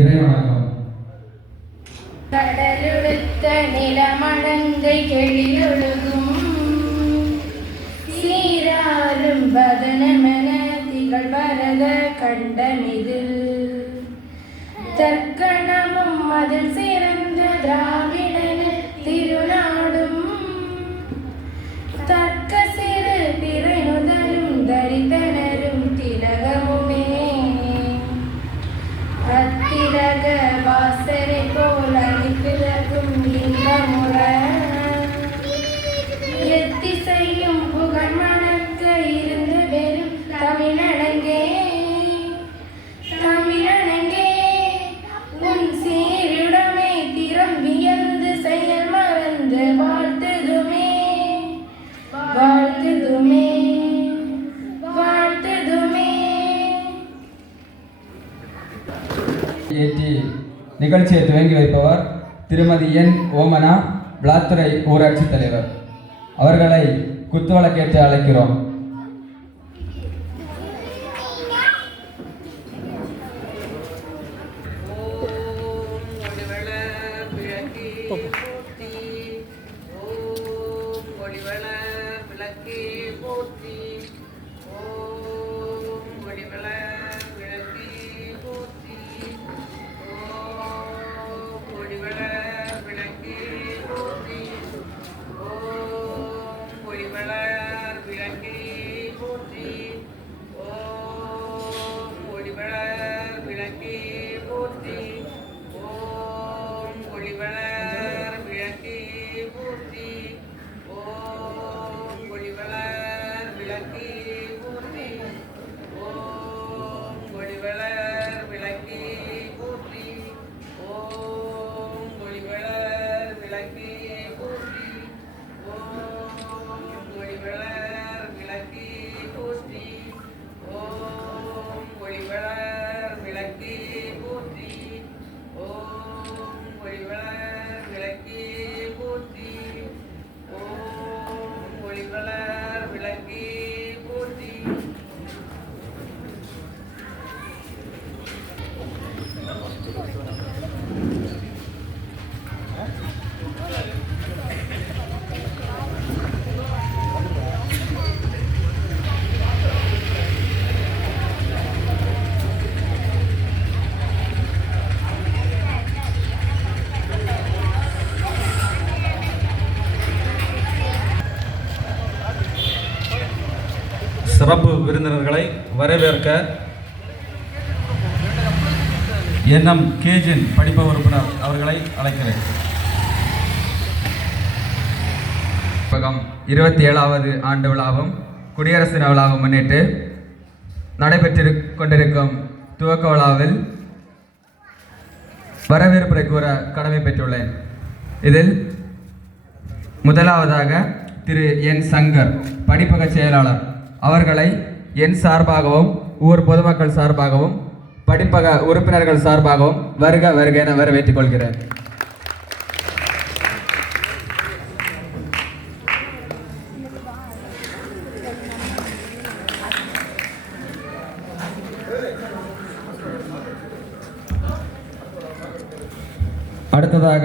இறைவணக்கம். கடலுடுத்த நிலமடங்கை கெளியொழுகும் சீராரும் பதனமென திகழ் பரத கண்டமிதில் தற்கணமும் அதில் சிறந்த திராவிடன திருநாடும் தற்க சிறு பிறை நுதலும் தரித்தனரும் திலகமுமே அத்திலக வாசரை போல் அணிப்பிறக்கும் இந்த முறை எத்திசையும் புகழ் மணக்க இருந்து வெறும் தமிழனங்கே தமிழனங்கே உன் சீருடமே திறம் வியந்து செயல் மறந்து வாழ்த்துதுமே வாழ்த்துதுமே வாழ்த்துதுமே. ஏற்றி நிகழ்ச்சியை துவங்கி வைப்பவர் திருமதி என் ஓமனா, விளாத்துறை ஊராட்சி தலைவர். அவர்களை குத்துவழக்கேற்று அழைக்கிறோம். சிறப்பு விருந்தினர்களை வரவேற்க என்எம் கேஜின் படிப்ப உறுப்பினர் அவர்களை அழைக்கிறேன். 27வது ஆண்டு விழாவும் குடியரசு தின விழாவும் முன்னிட்டு நடைபெற்று கொண்டிருக்கும் துவக்க விழாவில் வரவேற்புரை கூற கடமை பெற்றுள்ளேன். இதில் முதலாவதாக திரு என் சங்கர், படிப்பக செயலாளர் அவர்களை என் சார்பாகவும் ஊர் பொதுமக்கள் சார்பாகவும் படிப்பக உறுப்பினர்கள் சார்பாகவும் வருக வருக என வரவேற்றுக் கொள்கிறேன். அடுத்ததாக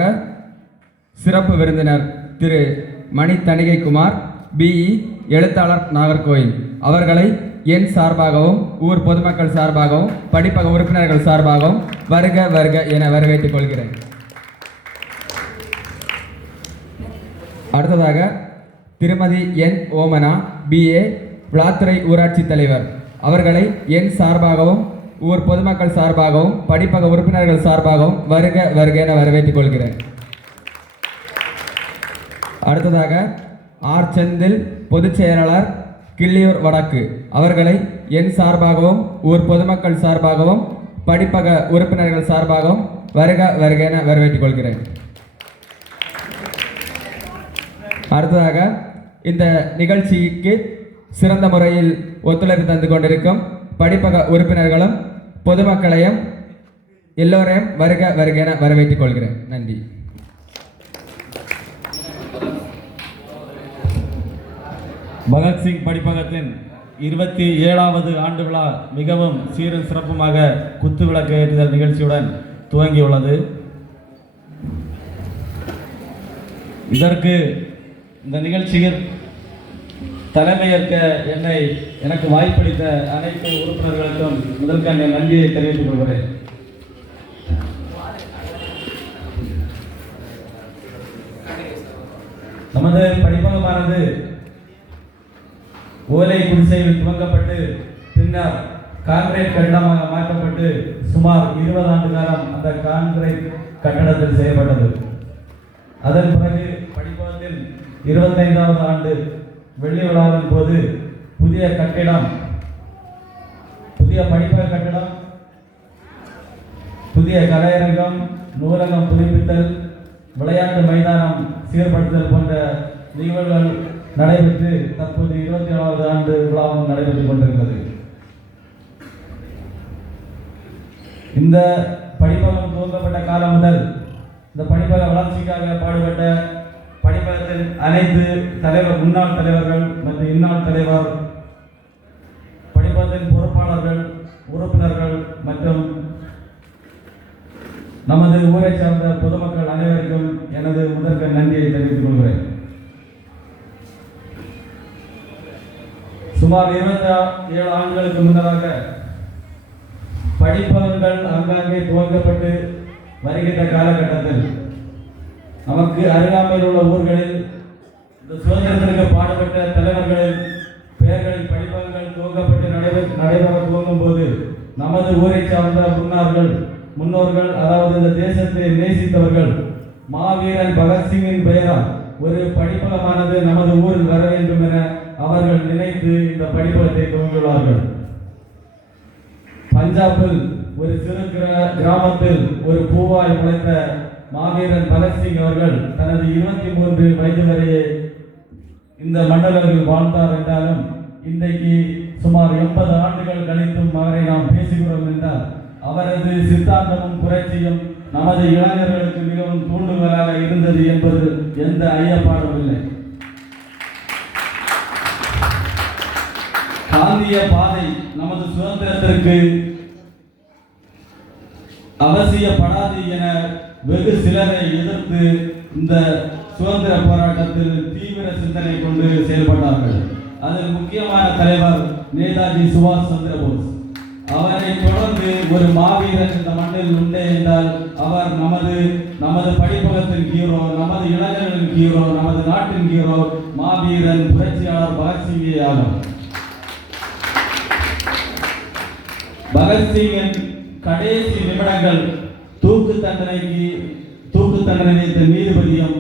சிறப்பு விருந்தினர் திரு மணி தணிகை குமார், பிஇ, எழுத்தாளர், நாகர்கோயில் அவர்களை என் சார்பாகவும் ஊர் பொதுமக்கள் சார்பாகவும் படிப்பக உறுப்பினர்கள் சார்பாகவும் வருக வருக என வரவேற்றுக் கொள்கிறேன். அடுத்ததாக திருமதி என் ஓமனா, பிஏ, விளாத்துறை ஊராட்சி தலைவர் அவர்களை என் சார்பாகவும் ஊர் பொதுமக்கள் சார்பாகவும் படிப்பக உறுப்பினர்கள் சார்பாகவும் வருக வருக என வரவேற்றுக் கொள்கிறேன். அடுத்ததாக ஆர் செந்தில், பொதுச் செயலாளர், கிள்ளியூர் வடக்கு அவர்களை என் சார்பாகவும் ஊர் பொதுமக்கள் சார்பாகவும் படிப்பக உறுப்பினர்கள் சார்பாகவும் வருக வருக என வரவேற்றுக் கொள்கிறேன். அடுத்ததாக இந்த நிகழ்ச்சிக்கு சிறந்த முறையில் ஒத்துழைப்பு தந்து கொண்டிருக்கும் படிப்பக உறுப்பினர்களும் பொதுமக்களையும் எல்லோரையும் வருக வருக என வரவேற்றுக் கொள்கிறேன். நன்றி. பகத்சிங் படிப்பகத்தின் 27வது ஆண்டு விழா மிகவும் சீரும் சிறப்புமாக குத்துவிளக்கு ஏற்றுதல் நிகழ்ச்சியுடன் துவங்கியுள்ளது. இதற்கு இந்த நிகழ்ச்சியில் தலைமையேற்க எனக்கு வாய்ப்பளித்த அனைத்து உறுப்பினர்களுக்கும் முதற்கான நன்றியை தெரிவித்துக் கொள்கிறேன். நமது படிப்பகமானது ஓலை குடிசையில் துவங்கப்பட்டு பின்னர் கான்கிரீட் கட்டிடமாக மாற்றப்பட்டு சுமார் 20 ஆண்டு காலம் அந்த கான்கிரீட் கட்டடத்தில் செய்யப்பட்டது. அதன் பிறகு படிப்பகத்தில் 25வது ஆண்டு வெள்ளி விழாவின் போது புதிய படிப்பக கட்டிடம், புதிய கலையரங்கம், நூலகம் புதுப்பித்தல், விளையாட்டு மைதானம் சீர்படுத்தல் போன்ற நிகழ்வுகள் நடைபெற்று தற்போது 27வது ஆண்டு விழாவும் நடைபெற்றுக் கொண்டிருக்கிறது. இந்த படிப்பகம் துவங்கப்பட்ட காலம் முதல் இந்த படிப்பக வளர்ச்சிக்காக பாடுபட்ட படிப்பகத்தின் அனைத்து முன்னாள் தலைவர்கள் மற்றும் இந்நாள் தலைவர், படிப்பகத்தின் பொறுப்பாளர்கள், உறுப்பினர்கள் மற்றும் நமது ஊரை சார்ந்த பொதுமக்கள் அனைவருக்கும் எனது முதற்க நன்றியை தெரிவித்துக் கொள்கிறேன். சுமார் 27 ஆண்டுகளுக்கு முன்னதாக படிப்பகங்கள் ஆங்காங்கே துவங்கப்பட்டு வருகின்ற காலகட்டத்தில் நமக்கு அருகாமையில் உள்ள ஊர்களில் இந்த சுதந்திரத்திற்கு பாடுபட்ட தலைவர்களின் பெயர்களில் படிப்பகங்கள் துவங்கப்பட்டு நடைபெற துவங்கும் போது நமது ஊரை சார்ந்த முன்னோர்கள், அதாவது இந்த தேசத்தை நேசித்தவர்கள், மாவீரன் பகத்சிங்கின் பெயரால் ஒரு படிப்பகமானது நமது ஊரில் வர வேண்டும் என அவர்கள் நினைத்து இந்த படிப்பகத்தை துவங்கியுள்ளார்கள். பஞ்சாபில் ஒரு சிறு கிராமத்தில் ஒரு பூவாய் முளைத்த மாவீரன் பகத்சிங் அவர்கள் தனது 23 வயது வரையே இந்த மண்டலத்தில் வாழ்ந்தார் என்றாலும் இன்றைக்கு சுமார் 80 ஆண்டுகள் கழித்தும் அவரை நாம் பேசுகிறோம் என்றால் அவரது சித்தாந்தமும் புரட்சியும் நமது இளைஞர்களுக்கு மிகவும் தூண்டுதலாக இருந்தது என்பது எந்த ஐயப்பாடும் இல்லை. காந்திய பாதை நமது சுதந்திரத்திற்கு அவசியப்படாது என வெகு சிலரை எதிர்த்து இந்த சுதந்திர போராட்டத்தில் தீவிர சிந்தனை கொண்டு செயல்பட்டார்கள். அதில் முக்கியமான தலைவர் நேதாஜி சுபாஷ் சந்திர போஸ். அவரை தொடர்ந்து ஒரு மாவீரன் இந்த மண்ணில் உண்டே என்றால் அவர் நமது படிப்பகத்தின் ஹீரோ, நமது இளைஞர்களின் ஹீரோ, நமது நாட்டின் ஹீரோ, மாவீரன் புரட்சியாளர் பகத்சிங்கே ஆகும். பகத்சிங்கின் கடைசி நிமிடங்கள் தூக்கு தண்டனை நீதிபதியும்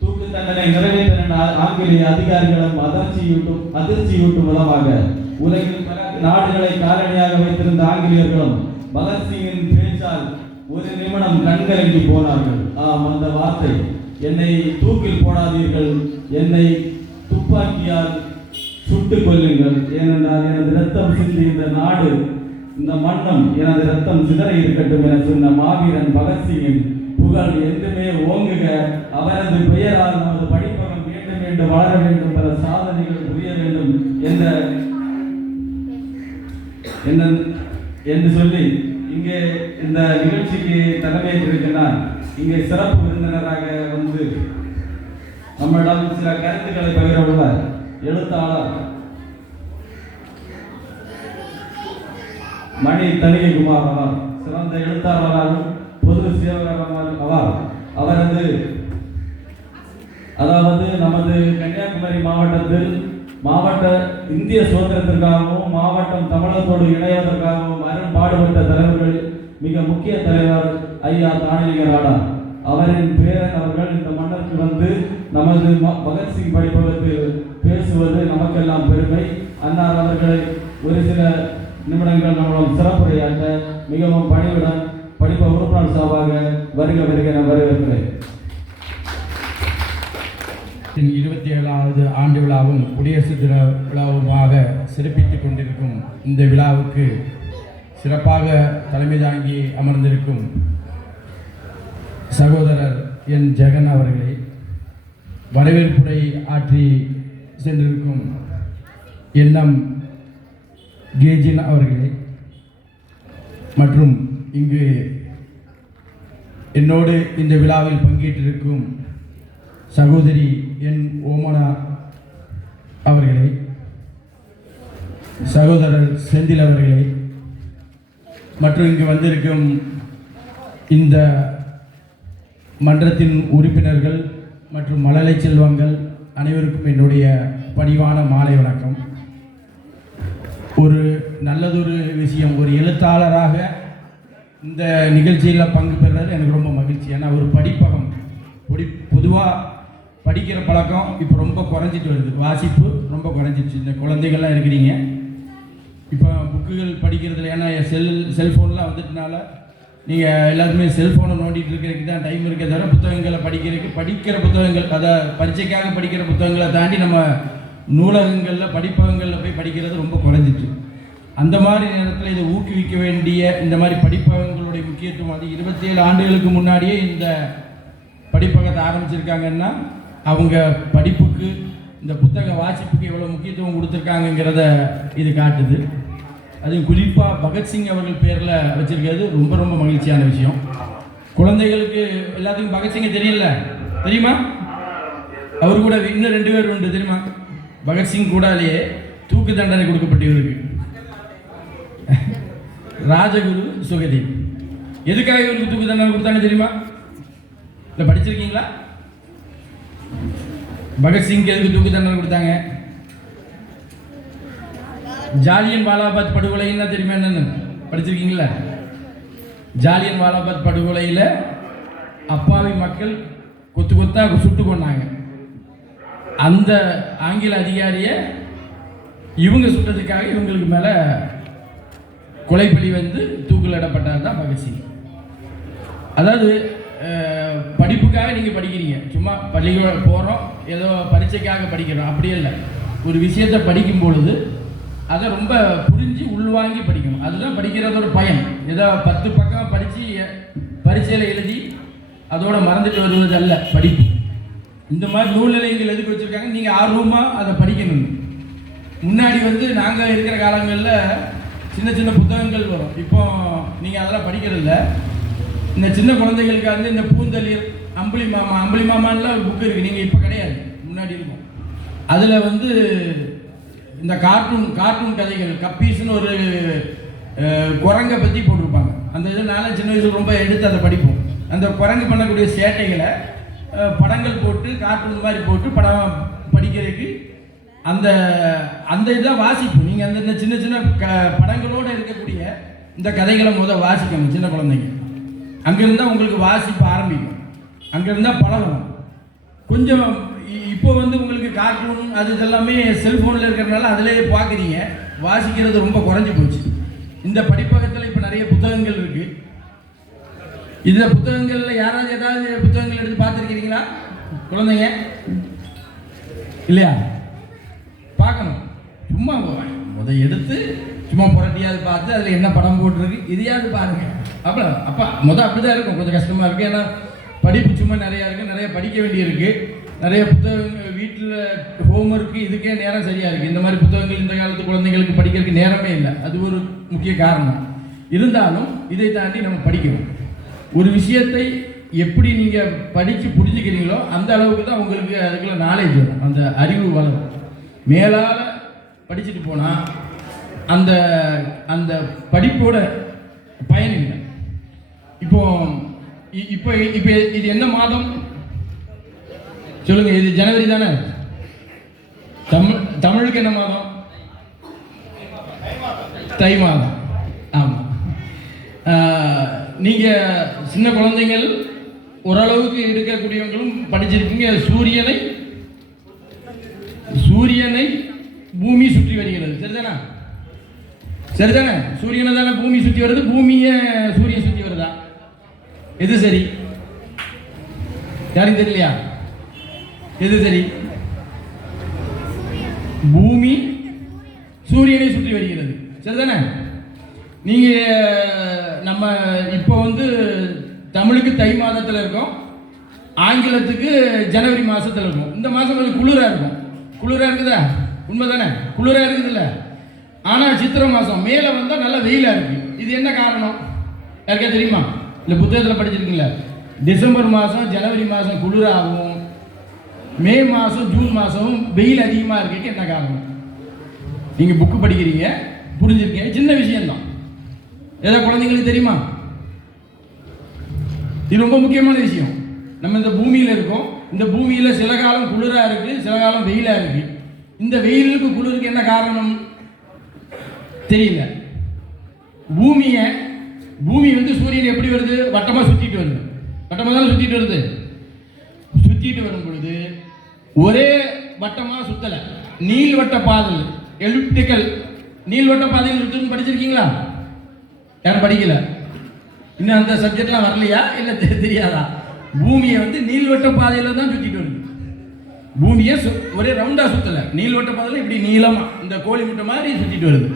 தூக்கு தண்டனை நிறைவேற்ற ஆங்கிலேய அதிகாரிகளும் அதிர்ச்சியூட்டும் விதமாக உலகில் பல நாடுகளை காலனியாக வைத்திருந்த ஆங்கிலேயர்களும் பகத்சிங்கின் பேச்சால் ஒரு நிமிடம் கண்கலங்கி போனார்கள். அந்த வார்த்தை, என்னை தூக்கில் போடாதீர்கள், என்னை துப்பாக்கியால் சுட்டுக் கொள்ளுங்கள், ஏனென்றால் எனது ரத்தம் சிந்தி இந்த நாடு, இந்த மண்ணும் எனது ரத்தம் சிதற இருக்கட்டும் என சொன்ன மாவீரன் பகத்சிங்கின் புகழ் என்றுமே ஓங்குக. அவரது பெயரால் நமது படிப்பகம் வேண்டும் வளர வேண்டும், பல சாதனைகள் புரிய வேண்டும் என்று சொல்லி இங்கே இந்த நிகழ்ச்சிக்கு தலைமையேற்றிருக்கிறார். இங்கே சிறப்பு விருந்தினராக வந்து நம்மிடம் சில கருத்துக்களை பகிர உள்ள எழுத்தாளர் மணி தணிகைக்குமார் அவர் சிறந்த எழுத்தாளராகவும் பொது சேவகராகவும் அதாவது நமது கன்னியாகுமரி மாவட்டத்தில் இந்திய சுதந்திரத்திற்காகவும் மாவட்டம் தமிழகத்தோடு இணைவதற்காகவும் அரும்பாடுபட்ட தலைவர்கள் மிக முக்கிய தலைவர் ஐயா தானிலிங்க ராடா அவரின் பேரன் அவர்கள் இந்த மன்னருக்கு வந்து நமது பகத்சிங் படிப்பகத்தில் பேசுவது நமக்கெல்லாம் பெருமை. அன்னார் அவர்களை ஒரு சில நிமிடங்கள் நம்மளும் சிறப்புரையாற்ற மிகவும் பணிவுடன் படிப்ப உறுப்பினர் சார்பாக வருக என வரவேற்கிறேன். 27வது ஆண்டு விழாவும் குடியரசு தின விழாவுமாக சிறப்பித்துக் கொண்டிருக்கும் இந்த விழாவுக்கு சிறப்பாக தலைமை தாங்கி அமர்ந்திருக்கும் சகோதரர் என் ஜெகன் அவர்களை வரவேற்புரை ஆற்றி சென்றிருக்கும் எண்ணம் கேஜின் அவர்களே மற்றும் இங்கு என்னோடு இந்த விழாவில் பங்கேற்றிருக்கும் சகோதரி என் ஓமனா அவர்களே, சகோதரர் செந்தில் அவர்களே மற்றும் இங்கு வந்திருக்கும் இந்த மன்றத்தின் உறுப்பினர்கள் மற்றும் மழலை செல்வங்கள் அனைவருக்கும் என்னுடைய பணிவான மாலை வணக்கம். ஒரு நல்லதொரு விஷயம், ஒரு எழுத்தாளராக இந்த நிகழ்ச்சியில் பங்கு பெறுறது எனக்கு ரொம்ப மகிழ்ச்சி. ஏன்னா ஒரு படிப்பகம் பொதுவாக படிக்கிற பழக்கம் இப்போ ரொம்ப குறைஞ்சிட்டு வருது, வாசிப்பு ரொம்ப குறைஞ்சிடுச்சு. இந்த குழந்தைகள்லாம் இருக்கிறீங்க, இப்போ புக்குகள் படிக்கிறதுல ஏன்னா செல்ஃபோன்லாம் வந்துட்டனால நீங்கள் எல்லாருமே செல்ஃபோனை நோண்டிகிட்டு இருக்கிறதுக்கு தான் டைம் இருக்க தவிர புத்தகங்களை படிக்கிற புத்தகங்கள், அதை பரீட்சைக்காக படிக்கிற புத்தகங்களை தாண்டி நம்ம நூலகங்களில் படிப்பகங்களில் போய் படிக்கிறது ரொம்ப குறைஞ்சிட்டு. அந்த மாதிரி நேரத்தில் இதை ஊக்குவிக்க வேண்டிய இந்த மாதிரி படிப்பகங்களுடைய முக்கியத்துவம், அது 27 ஆண்டுகளுக்கு முன்னாடியே இந்த படிப்பகத்தை ஆரம்பிச்சிருக்காங்கன்னா அவங்க படிப்புக்கு, இந்த புத்தக வாசிப்புக்கு எவ்வளோ முக்கியத்துவம் கொடுத்துருக்காங்கங்கிறத இது காட்டுது. அதுவும் குறிப்பாக பகத்சிங் அவர்கள் பேரில் வச்சுருக்கிறது ரொம்ப ரொம்ப மகிழ்ச்சியான விஷயம். குழந்தைகளுக்கு எல்லாத்துக்கும் பகத்சிங்கை தெரியல, தெரியுமா? அவர் கூட இன்னும் 2 பேர் உண்டு, தெரியுமா? பகத்சிங் கூடாலேயே தூக்கு தண்டனை கொடுக்கப்பட்டவருக்கு ராஜகுரு சுகதேவ். எதுக்காக இவருக்கு தூக்கு தண்டனை கொடுத்தாங்க தெரியுமா? இல்லை படிச்சிருக்கீங்களா? பகத்சிங்க்கு எதுக்கு தூக்கு தண்டனை கொடுத்தாங்க? ஜாலியன் வாலாபாத் படுகொலைன்னா தெரியுமா என்னன்னு? படிச்சிருக்கீங்களா? ஜாலியன் வாலாபாத் படுகொலையில் அப்பாவி மக்கள் கொத்து கொத்தாக சுட்டு கொண்டாங்க. அந்த ஆங்கில அதிகாரியை இவங்க சுட்டதுக்காக இவங்களுக்கு மேலே கொலைப்பழி வந்து தூக்கில் இடப்பட்டார் தான் பகத்சிங். அதாவது படிப்புக்காக நீங்கள் படிக்கிறீங்க, சும்மா பள்ளிக்கூடம் போகிறோம் ஏதோ பரீட்சைக்காக படிக்கிறோம் அப்படியே இல்லை. ஒரு விஷயத்தை படிக்கும் பொழுது அதை ரொம்ப புரிஞ்சு உள்வாங்கி படிக்கணும். அதுதான் படிக்கிறதோட பயன். ஏதோ 10 பக்கம் படித்து பரீட்சையில் எழுதி அதோட மறந்துட்டு வருவது அல்ல படிப்பு. இந்த மாதிரி நூல் நிலையங்கள் எதுக்கு வச்சுருக்காங்க? நீங்கள் ஆர்வமாக அதை படிக்கணும். முன்னாடி வந்து நாங்கள் இருக்கிற காலங்களில் சின்ன சின்ன புத்தகங்கள் வரும், இப்போ நீங்கள் அதெல்லாம் படிக்கிறதில்ல. இந்த சின்ன குழந்தைகளுக்கு வந்து இந்த பூந்தளிர், அம்புலி மாமான்லாம் ஒரு புக்கு இருக்குது, நீங்கள் இப்போ கிடையாது, முன்னாடி இருக்கும். அதில் வந்து இந்த கார்ட்டூன் கதைகள், கப்பீஸ்னு ஒரு குரங்கை பற்றி போட்டிருப்பாங்க. அந்த இது நானும் சின்ன வயசில் ரொம்ப எடுத்து அதை படிப்போம். அந்த குரங்கு பண்ணக்கூடிய சேட்டைகளை படங்கள் போட்டு கார்ட்டூன் மாதிரி போட்டு படம் படிக்கிறதுக்கு அந்த இதுதான் வாசிப்பு. நீங்கள் அந்த சின்ன சின்ன படங்களோடு இருக்கக்கூடிய இந்த கதைகளை வாசிக்கணும் சின்ன குழந்தைங்க. அங்கேருந்தால் உங்களுக்கு வாசிப்பு ஆரம்பிக்கும், அங்கேருந்தால் பழகும். கொஞ்சம் இப்போ வந்து உங்களுக்கு கார்ட்டூன் அது இதெல்லாமே செல்ஃபோனில் இருக்கிறதுனால அதிலே பார்க்குறீங்க, வாசிக்கிறது ரொம்ப குறைஞ்சி போச்சு. இந்த படிப்பகத்தில் இப்போ நிறைய புத்தகங்கள் இருக்குது. இந்த புத்தகங்களில் யாராவது ஏதாவது புத்தகங்கள் எடுத்து பார்த்துருக்கிறீங்களா குழந்தைங்க? இல்லையா? பார்க்கணும். சும்மா எடுத்து சும்மா புரட்டியாவது பார்த்து அதில் என்ன படம் போட்டிருக்கு இதையாவது பாருங்கள். அப்பா அப்படி தான் இருக்கும். கொஞ்சம் கஷ்டமாக இருக்குது, ஏன்னா படிப்பு சும்மா நிறையா இருக்குது, நிறைய படிக்க வேண்டியிருக்கு, நிறைய புத்தகங்கள் வீட்டில் ஹோம்ஒர்க்கு இதுக்கே நேரம் சரியாக இருக்குது. இந்த மாதிரி புத்தகங்கள் இந்த காலத்து குழந்தைங்களுக்கு படிக்கிறதுக்கு நேரமே இல்லை, அது ஒரு முக்கிய காரணம். இருந்தாலும் இதை தாண்டி நம்ம படிக்கணும். ஒரு விஷயத்தை எப்படி நீங்கள் படித்து புரிஞ்சுக்கிறீங்களோ அந்த அளவுக்கு தான் உங்களுக்கு அதுக்குள்ள நாலேஜ் வரும், அந்த அறிவு வளரும். மேலால் படிச்சுட்டு போனால் அந்த அந்த படிப்போட பயன் இல்லை. இப்போ இப்போ இப்போ இது என்ன மாதம் சொல்லுங்க? இது ஜனவரி தானே? தமிழுக்கு என்ன மாதம்? தை மாதம். ஆமாம். நீங்கள் சின்ன குழந்தைகள் ஓரளவுக்கு இருக்கக்கூடியவங்களும் படிச்சிருக்கீங்க. சூரியனை பூமி சுற்றி வருகிறது, சரிதானா? சரிதானே? சூரியனை தானே பூமி சுற்றி வருது, பூமியை சூரியன் சுற்றி வருதா? எது சரி? யாரும் தெரியலையா? எது சரி? பூமி சூரியனை சுற்றி வருகிறது, சரிதானே? நீங்க நம்ம இப்போ வந்து தமிழுக்கு தை மாதத்தில் இருக்கும், ஆங்கிலத்துக்கு ஜனவரி மாதத்தில் இருக்கும். இந்த மாதம் கொஞ்சம் குளிராக இருக்கும். குளிராக இருக்குதா? உண்மைதானே? குளிரா இருக்குதுல்ல. ஆனால் சித்திரை மாதம் மேலே வந்தால் நல்ல வெயிலாக இருக்குது. இது என்ன காரணம் யாருக்கா தெரியுமா? இல்லை புத்தகத்தில் படிச்சிருக்கீங்களா? டிசம்பர் மாதம் ஜனவரி மாதம் குளிராகவும் மே மாதம் ஜூன் மாதம் வெயில் அதிகமாக இருக்கிறதுக்கு என்ன காரணம்? நீங்கள் புக்கு படிக்கிறீங்க, புரிஞ்சிருக்கீங்க, சின்ன விஷயம்தான். ஏதோ குழந்தைங்களுக்கு தெரியுமா? இது ரொம்ப முக்கியமான விஷயம். நம்ம இந்த பூமியில் இருக்கோம். இந்த பூமியில் சில காலம் குளிராக இருக்குது, சில காலம் வெயிலாக இருக்குது. இந்த வெயிலுக்கு குளிருக்கு என்ன காரணம் தெரியல. பூமி வந்து சூரியன் எப்படி வருது? வட்டமாக சுற்றிட்டு வருது. வட்டமாக தானே சுற்றிட்டு வருது. சுற்றிட்டு வரும் பொழுது ஒரே வட்டமாக சுற்றலை, நீள்வட்ட பாதை, எலிப்டிக்கல் நீள்வட்ட பாதையில் சுற்றுன்னு படிச்சிருக்கீங்களா? யாரும் படிக்கல. இன்னும் அந்த சப்ஜெக்ட்லாம் வரலையா? இல்லை தெரியாதா? பூமியை வந்து நீள்வட்ட பாதையில் தான் சுற்றிட்டு வருது. பூமியை ஒரே ரவுண்டாக சுற்றலை, நீள்வட்ட பாதையில் இப்படி நீளமாக இந்த கோழி முட்டை மாதிரி சுற்றிட்டு வருது.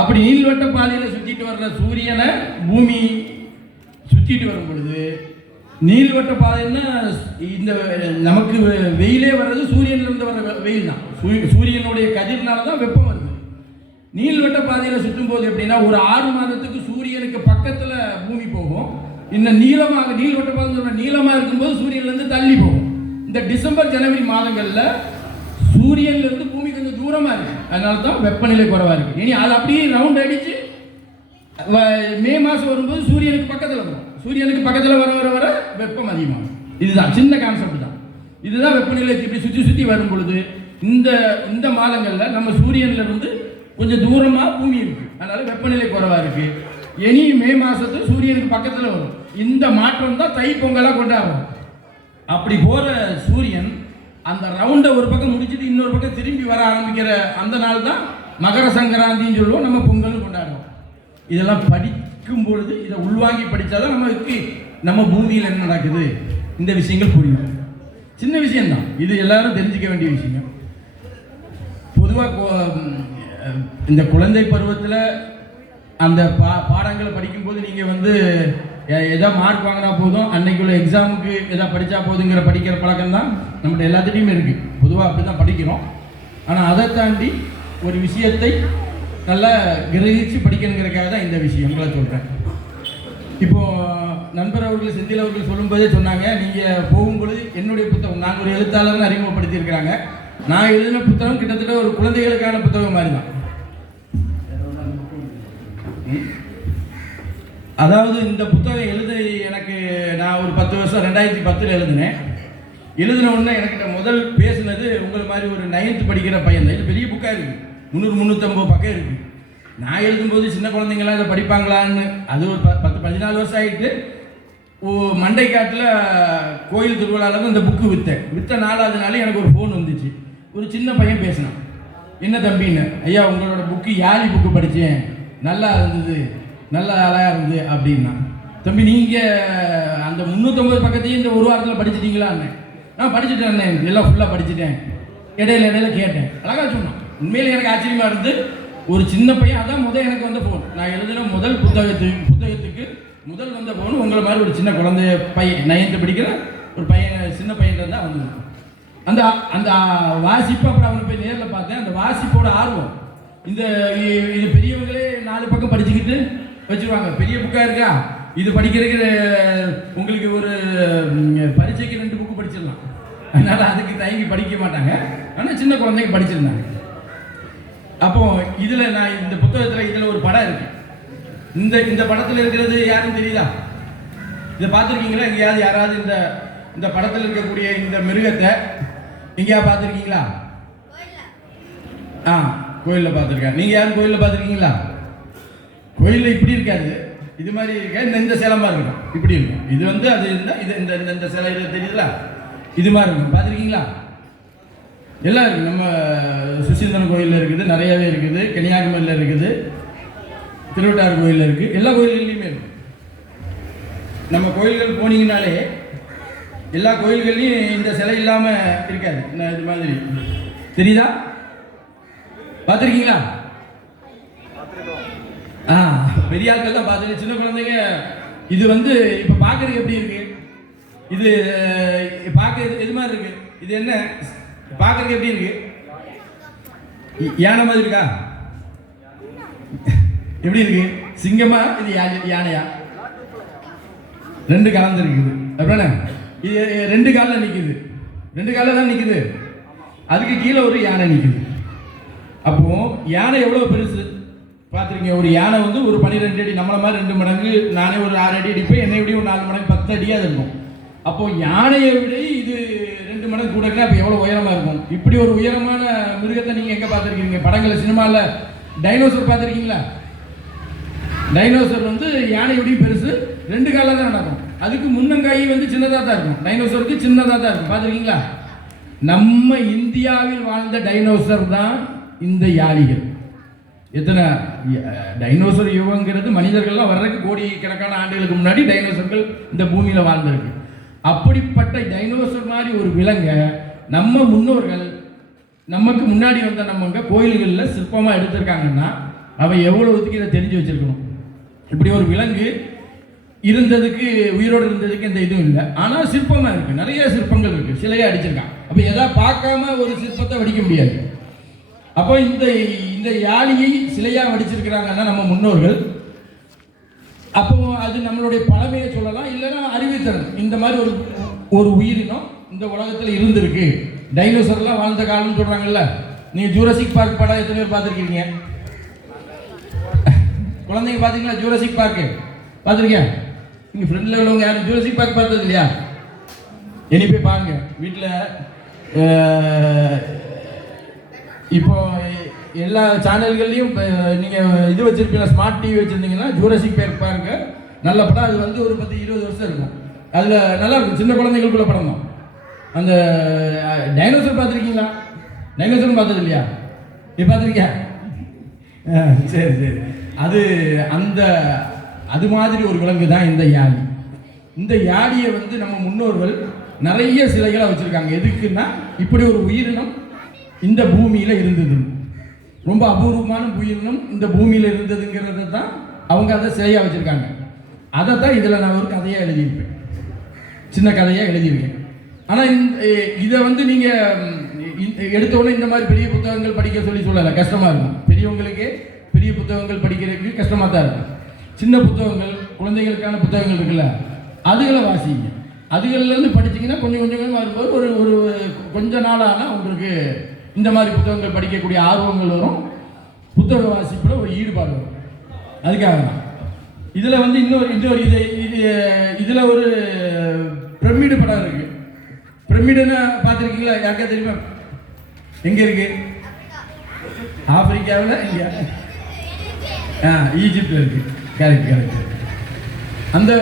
அப்படி நீள்வட்ட பாதையில் சுற்றிட்டு வர்ற சூரியனை பூமி சுற்றிட்டு வரும் பொழுது நீள்வட்ட பாதைன்னா இந்த நமக்கு வெயிலே வர்றது சூரியன்லேருந்து வர்ற வெயில் தான். சூரியனுடைய கதிர்னால தான் வெப்பம் வருது. நீள்வட்ட பாதையில் சுற்றும் போது எப்படின்னா ஒரு 6 மாதத்துக்கு சூரியனுக்கு பக்கத்தில் பூமி போகும். இன்னும் நீளமாக நீள்வட்ட பாதை நீளமாக இருக்கும்போது சூரியன்லேருந்து தள்ளி போகும். இந்த டிசம்பர் ஜனவரி மாதங்களில் சூரியன்லேருந்து பூமி கொஞ்சம் தூரமாக இருக்குது. அதனால தான் வெப்பநிலை குறைவாக இருக்குது. இனி அது அப்படியே ரவுண்ட் அடித்து மே மாதம் வரும்போது சூரியனுக்கு பக்கத்தில் வரும். சூரியனுக்கு பக்கத்தில் வர வர வர வெப்பம் அதிகமாகும். இதுதான் சின்ன கான்செப்ட் தான். இதுதான் வெப்பநிலை இப்படி சுற்றி சுற்றி வரும் பொழுது இந்த மாதங்களில் நம்ம சூரியன்லேருந்து கொஞ்சம் தூரமாக பூமி இருக்குது. அதனால் வெப்பநிலை குறைவாக இருக்குது. இனி மே மாதத்து சூரியனுக்கு பக்கத்தில் வரும். இந்த மாற்றம் தான் தை பொங்கலாக கொண்டாடுறோம். அப்படி போகிற சூரியன் அந்த ரவுண்டை ஒரு பக்கம் முடிச்சுட்டு இன்னொரு பக்கம் திரும்பி வர ஆரம்பிக்கிற அந்த நாள் தான் மகர சங்கராந்தின்னு சொல்லுவோம். நம்ம பொங்கல் கொண்டாடுவோம். இதெல்லாம் படிக்கும் பொழுது இதை உள்வாங்கி படித்தாதான் நம்ம பூமியில் என்ன நடக்குது இந்த விஷயங்கள் புரியும். சின்ன விஷயம்தான் இது, எல்லாரும் தெரிஞ்சுக்க வேண்டிய விஷயம். பொதுவாக இந்த குழந்தை பருவத்தில் அந்த பாடங்களை படிக்கும்போது நீங்கள் வந்து எதோ மார்க் வாங்கினா போதும், அன்னைக்குள்ள எக்ஸாமுக்கு எதோ படித்தா போதுங்கிற படிக்கிற பழக்கம் தான் நம்மகிட்ட எல்லாத்துட்டையுமே இருக்குது. பொதுவாக அப்படி தான் படிக்கிறோம். ஆனால் அதை தாண்டி ஒரு விஷயத்தை நல்லா கிரகிச்சு படிக்கணுங்கிறதுக்காக தான் இந்த விஷயங்களை சொல்கிறேன். இப்போது நண்பர் அவர்கள் செந்தில் அவர்கள் சொல்லும்போதே சொன்னாங்க, நீங்கள் போகும்பொழுது என்னுடைய புத்தகம், நான் ஒரு எழுத்தாளர்னு அறிமுகப்படுத்தியிருக்கிறாங்க. நான் எழுதின புத்தகம் கிட்டத்தட்ட ஒரு குழந்தைகளுக்கான புத்தகம் மாதிரி தான். அதாவது இந்த புத்தகம் எனக்கு நான் ஒரு 10 வருஷம் 2010 எழுதினேன். எழுதின உடனே எனக்கிட்ட முதல் பேசுனது உங்களை மாதிரி ஒரு 9th படிக்கிற பையன் தான். இது பெரிய புக்காக இருக்குது, 300-350 பக்கம் இருக்குது. நான் எழுதும்போது சின்ன குழந்தைங்களாம் இதை படிப்பாங்களான்னு, அது ஒரு 10-14 வருஷம் ஆகிட்டு மண்டைக்காட்டில் கோயில் திருவிழாவில் தான் இந்த புக்கு விற்ற 4வது நாள் எனக்கு ஒரு ஃபோன் வந்துச்சு. ஒரு சின்ன பையன் பேசினான். என்ன தம்பின்னு, ஐயா உங்களோட புக்கு யாழி புக்கு படித்தேன், நல்லா இருந்தது, நல்லா அழகாக இருந்தது அப்படின்னா. தம்பி நீங்கள் அந்த 350 பக்கத்தையும் இந்த ஒரு வாரத்தில் படிச்சிட்டிங்களான்னு. நான் படிச்சுட்டேன், எல்லாம் ஃபுல்லாக படிச்சுட்டேன். இடையில கேட்டேன், அழகாக சொன்னான். உண்மையிலே எனக்கு ஆச்சரியமாக இருந்து ஒரு சின்ன பையன், அதான் எனக்கு வந்த ஃபோன். நான் எழுதின முதல் புத்தகத்துக்கு முதல் வந்த ஃபோன் உங்களை மாதிரி ஒரு சின்ன குழந்தை பையன் 9th படிக்கிற ஒரு பையன், சின்ன பையன் தான் வந்தது. அந்த அந்த வாசிப்பு அப்புறம் அவனை போய் நேரில் பார்த்தேன். அந்த வாசிப்போட ஆர்வம், இது பெரியவங்களே 4 பக்கம் படிச்சுக்கிட்டு வச்சுருவாங்க. பெரிய புக்காக இருக்கா, இது படிக்கிறதுக்கு உங்களுக்கு ஒரு பரீட்சைக்கு 2 புக்கு படிச்சிடலாம். அதனால் அதுக்கு தயங்கி படிக்க மாட்டாங்க. ஆனால் சின்ன குழந்தைங்க படிச்சிருந்தாங்க. அப்போ இதில் நான் இந்த புத்தகத்தில் இதில் ஒரு படம் இருக்கு. இந்த படத்தில் இருக்கிறது யாரும் தெரியுதா? இதை பார்த்துருக்கீங்களா? எங்கேயாவது யாராவது இந்த படத்தில் இருக்கக்கூடிய இந்த மிருகத்தை எங்கேயாவது பார்த்துருக்கீங்களா? கோயிலில் பார்த்துருக்கேன். நீங்கள் யாரும் கோயிலில் பார்த்துருக்கீங்களா? கோயிலில் இப்படி இருக்காது, இது மாதிரி இருக்க, இந்த சிலமா இருக்கும், இப்படி இருக்கும். இது வந்து அது இருந்தால் இது இந்த சிலை தெரியுதுல, இது மாதிரி இருக்கும். பார்த்துருக்கீங்களா? எல்லாம் இருக்குது. நம்ம சுசீந்திரன் கோயிலில் இருக்குது, நிறையாவே இருக்குது. கன்னியாகுமரியில் இருக்குது, திருவட்டாறு கோயிலில் இருக்குது, எல்லா கோயில்கள்லையுமே இருக்குது. நம்ம கோயில்கள் போனீங்கனாலே எல்லா கோயில்கள்லையும் இந்த சிலை இல்லாமல் இருக்காது. இது மாதிரி தெரியுதா? பார்த்துருக்கீங்களா? பெரிய ஆட்கள் தான் பார்த்துட்டு, சின்ன குழந்தைங்க இது வந்து இப்போ பார்க்குறதுக்கு எப்படி இருக்கு? இது பார்க்க எது மாதிரி இருக்கு? இது என்ன பார்க்குறதுக்கு எப்படி இருக்கு? யானை மாதிரி இருக்கா? எப்படி இருக்கு? சிங்கமா இது யானையா? ரெண்டு கலந்து இருக்குது அப்படின்னா இது ரெண்டு காலில் நிற்குது, ரெண்டு காலில் தான் நிற்குது. அதுக்கு கீழே ஒரு யானை நிற்குது. அப்போ யானை எவ்வளோ பெருசு பார்த்துருக்கீங்க? ஒரு யானை வந்து ஒரு 12 அடி, நம்மளை மாதிரி 2 மடங்கு, நானே ஒரு 6 அடி அடிப்பேன், என்னை விட ஒரு 4 மடங்கு 10 அடியாக இருக்கும். அப்போ யானையை விட இது 2 மடங்கு கூட இருக்குன்னா அப்போ எவ்வளோ உயரமாக இருக்கும்? இப்படி ஒரு உயரமான மிருகத்தை நீங்கள் எங்கே பார்த்துருக்கீங்க? படங்களில், சினிமாவில் டைனோசர் பார்த்துருக்கீங்களா? டைனோசர் வந்து யானையோடையும் பெருசு, 2 காலில் தான் நடக்கும். அதுக்கு முன்னங்காய் வந்து சின்னதாக தான் இருக்கும், டைனோசருக்கு சின்னதாக தான் இருக்கும். பார்த்துருக்கீங்களா? நம்ம இந்தியாவில் வாழ்ந்த டைனோசர் தான் இந்த யாளிகள். எத்தனை டைனோசர் யுகங்கிறது மனிதர்கள்லாம் வர்றதுக்கு கோடிக்கணக்கான ஆண்டுகளுக்கு முன்னாடி டைனோசர்கள் இந்த பூமியில் வாழ்ந்திருக்கு. அப்படிப்பட்ட டைனோசர் மாதிரி ஒரு விலங்கை நம்ம முன்னோர்கள், நமக்கு முன்னாடி வந்த நம்மங்க கோயில்களில் சிற்பமாக எடுத்திருக்காங்கன்னா அவன் எவ்வளவுக்கு இதை தெரிஞ்சு வச்சிருக்கணும். இப்படி ஒரு விலங்கு இருந்ததுக்கு, உயிரோடு இருந்ததுக்கு எந்த இதுவும் இல்லை. ஆனால் சிற்பமாக இருக்குது, நிறைய சிற்பங்கள் இருக்குது, சிலையாக அடிச்சிருக்கான். அப்போ எதாவது பார்க்காம ஒரு சிற்பத்தை வடிக்க முடியாது. அப்போ இந்த யாழியை சிலையாக வடிச்சிருக்கிறாங்கன்னா நம்ம முன்னோர்கள். அப்போ அது நம்மளுடைய பழமையை சொல்லலாம், இல்லைன்னா அறிவுத்திறன். இந்த மாதிரி ஒரு உயிரினம் இந்த உலகத்தில் இருந்திருக்கு. டைனோசர்லாம் வாழ்ந்த காலம்னு சொல்கிறாங்கல்ல. நீங்கள் ஜூராசிக் பார்க் படம் எத்தனை பேர் பார்த்துருக்கீங்க? குழந்தைங்க பார்த்தீங்களா? ஜூராசிக் பார்க்கு பார்த்துருக்கேன். நீங்கள் ஃப்ரெண்டில் உள்ளவங்க யாரும் ஜூராசிக் பார்க் பார்த்தது இல்லையா? இனி போய் பாருங்க வீட்டில். இப்போ எல்லா சேனல்கள்லையும் நீங்கள் இது வச்சுருப்பீங்க, ஸ்மார்ட் டிவி வச்சுருந்தீங்கன்னா ஜூராசிக் பார்க் பாருங்க. நல்ல படம். அது வந்து ஒரு 10-20 வருஷம் இருக்கும். அதில் நல்லா இருக்கும், சின்ன குழந்தைகளுக்குள்ள படம் தான். அந்த டைனோசர் பார்த்துருக்கீங்களா? டைனோசர் பார்த்தது இல்லையா? நீ பார்த்துருக்கியா? சரி சரி. அது மாதிரி ஒரு விலங்கு தான் இந்த யாழி. இந்த யாழியை வந்து நம்ம முன்னோர்கள் நிறைய சிலைகளை வச்சுருக்காங்க. எதுக்குன்னா இப்படி ஒரு உயிரினம் இந்த பூமியில் இருந்தது, ரொம்ப அபூர்வமான உயிரினம் இந்த பூமியில் இருந்ததுங்கிறத தான் அவங்க அதை சிலையாக வச்சுருக்காங்க. அதை தான் இதில் நான் ஒரு கதையாக எழுதியிருப்பேன், சின்ன கதையாக எழுதியிருக்கேன். ஆனால் இதை வந்து நீங்கள் எடுத்தோடனே இந்த மாதிரி பெரிய புத்தகங்கள் படிக்க சொல்லலை, கஷ்டமாக இருக்கும். பெரியவங்களுக்கே பெரிய புத்தகங்கள் படிக்கிறதுக்கு கஷ்டமாக தான் இருக்கும். சின்ன புத்தகங்கள், குழந்தைகளுக்கான புத்தகங்கள் இருக்குல்ல, அதுகளை வாசிங்க. அதுகள்லேருந்து படிச்சிங்கன்னா கொஞ்சம் கொஞ்சம் வரும்போது ஒரு கொஞ்ச நாளான உங்களுக்கு இந்த மாதிரி புத்தகங்கள் படிக்கக்கூடிய ஆர்வங்கள் வரும், புத்தக வாசிப்பில் ஒரு ஈடுபாடு வரும். அதுக்காக தான் இதில் வந்து இன்னொரு இதில் ஒரு பிரமிடு படம் இருக்குது. பிரமிடுன்னு பார்த்துருக்கீங்களா? யாருக்கா தெரியுமா? எங்கே இருக்கு? ஆப்பிரிக்காவில் இங்கே ஈஜிப்டில் இருக்குது. கரெக்ட். அந்த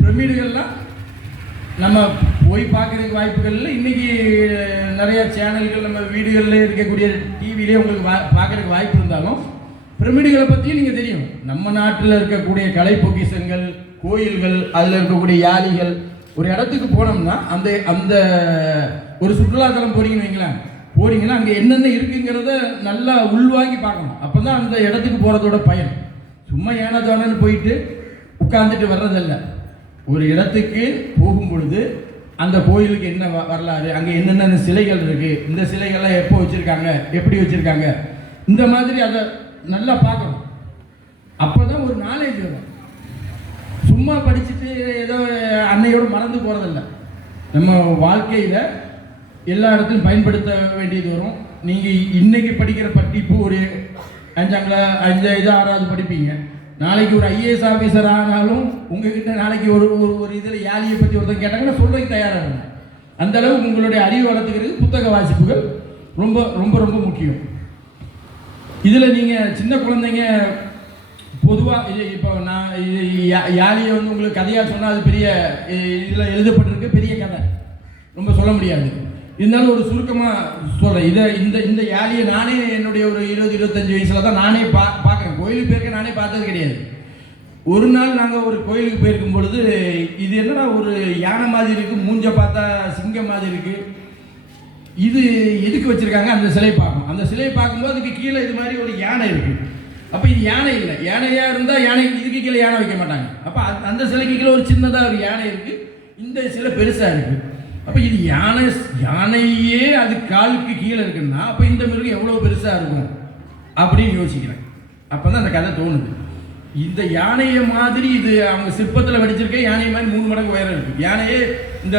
பிரமிடுகள்லாம் நம்ம போய் பார்க்குறதுக்கு வாய்ப்புகள் இல்லை. இன்றைக்கி நிறைய சேனல்கள் நம்ம வீடுகளில் இருக்கக்கூடிய டிவிலே உங்களுக்கு பார்க்குறதுக்கு வாய்ப்பு இருந்தாலும் பிரமிடுகளை பற்றியும் நீங்கள் தெரியும். நம்ம நாட்டில் இருக்கக்கூடிய கலை பொக்கிஷங்கள், கோயில்கள், அதில் இருக்கக்கூடிய யாழிகள், ஒரு இடத்துக்கு போனோம்னா அந்த ஒரு சுற்றுலாத்தலம் போறீங்கன்னா அங்கே என்னென்ன இருக்குங்கிறத நல்லா உள்வாங்கி பார்க்கணும். அப்போ தான் அந்த இடத்துக்கு போகிறதோட பயன். சும்மா ஏனதானு போயிட்டு உட்கார்ந்துட்டு வர்றதில்ல. ஒரு இடத்துக்கு போகும் பொழுது அந்த கோயிலுக்கு என்ன வரலாறு, அங்கே என்னென்ன சிலைகள் இருக்குது, இந்த சிலைகள்லாம் எப்போ வச்சுருக்காங்க, எப்படி வச்சுருக்காங்க, இந்த மாதிரி அதை நல்லா பார்க்கணும். அப்போ தான் ஒரு நாலேஜ் வரும். சும்மா படிச்சுட்டு ஏதோ அன்னையோடு மறந்து போகிறதில்ல. நம்ம வாழ்க்கையில் எல்லா இடத்துலையும் பயன்படுத்த வேண்டியது வரும். நீங்கள் இன்றைக்கி படிக்கிற படிப்பு ஒரு 5 6வது படிப்பீங்க. நாளைக்கு ஒரு IAS ஆஃபீஸர் ஆனாலும் உங்ககிட்ட நாளைக்கு ஒரு இதில் யாழியை பற்றி ஒருத்தர் கேட்டாங்கன்னா சொல்றதுக்கு தயாராக இருக்கும். அந்த அளவுக்கு உங்களுடைய அறிவு வளர்த்துக்கிறது புத்தக வாசிப்புகள் ரொம்ப ரொம்ப ரொம்ப முக்கியம். இதில் நீங்கள் சின்ன குழந்தைங்க பொதுவாக இப்போ நான் யாழியை வந்து உங்களுக்கு கதையாக சொன்னால் அது பெரிய இதில் எழுதப்பட்டிருக்கு, பெரிய கதை ரொம்ப சொல்ல முடியாது. இருந்தாலும் ஒரு சுருக்கமாக சொல்கிறேன். இந்த யாழியை நானே என்னுடைய ஒரு 20-25 வயசில் தான் நானே பார்க்குறேன். கோயிலுக்கு போயிருக்க நானே பார்த்தது கிடையாது. ஒரு நாள் நாங்கள் ஒரு கோயிலுக்கு போயிருக்கும் பொழுது இது என்னடா ஒரு யானை மாதிரி இருக்குது, மூஞ்ச பார்த்தா சிங்கம் மாதிரி இருக்குது, இது எதுக்கு வச்சுருக்காங்க? அந்த சிலை பார்க்கணும். அந்த சிலையை பார்க்கும்போது அதுக்கு கீழே இது மாதிரி ஒரு யானை இருக்குது. அப்போ இது யானை இல்லை, யானையாக இருந்தால் யானை இதுக்கு கீழே யானை வைக்க மாட்டாங்க. அப்போ அந்த சிலைக்கு கீழே ஒரு சின்னதாக ஒரு யானை இருக்குது, இந்த சிலை பெருசாக இருக்குது. அப்போ இது யானையே அது காலுக்கு கீழே இருக்குன்னா அப்போ இந்த மிருகம் எவ்வளோ பெருசாக இருக்கும் அப்படின்னு யோசிக்கிறேன். அப்போ தான் அந்த கதை தோணுது. இந்த யானையை மாதிரி இது அவங்க சிற்பத்தில் வடிச்சிருக்க யானை மாதிரி 3 மடங்கு உயரம் இருக்குது. யானையே இந்த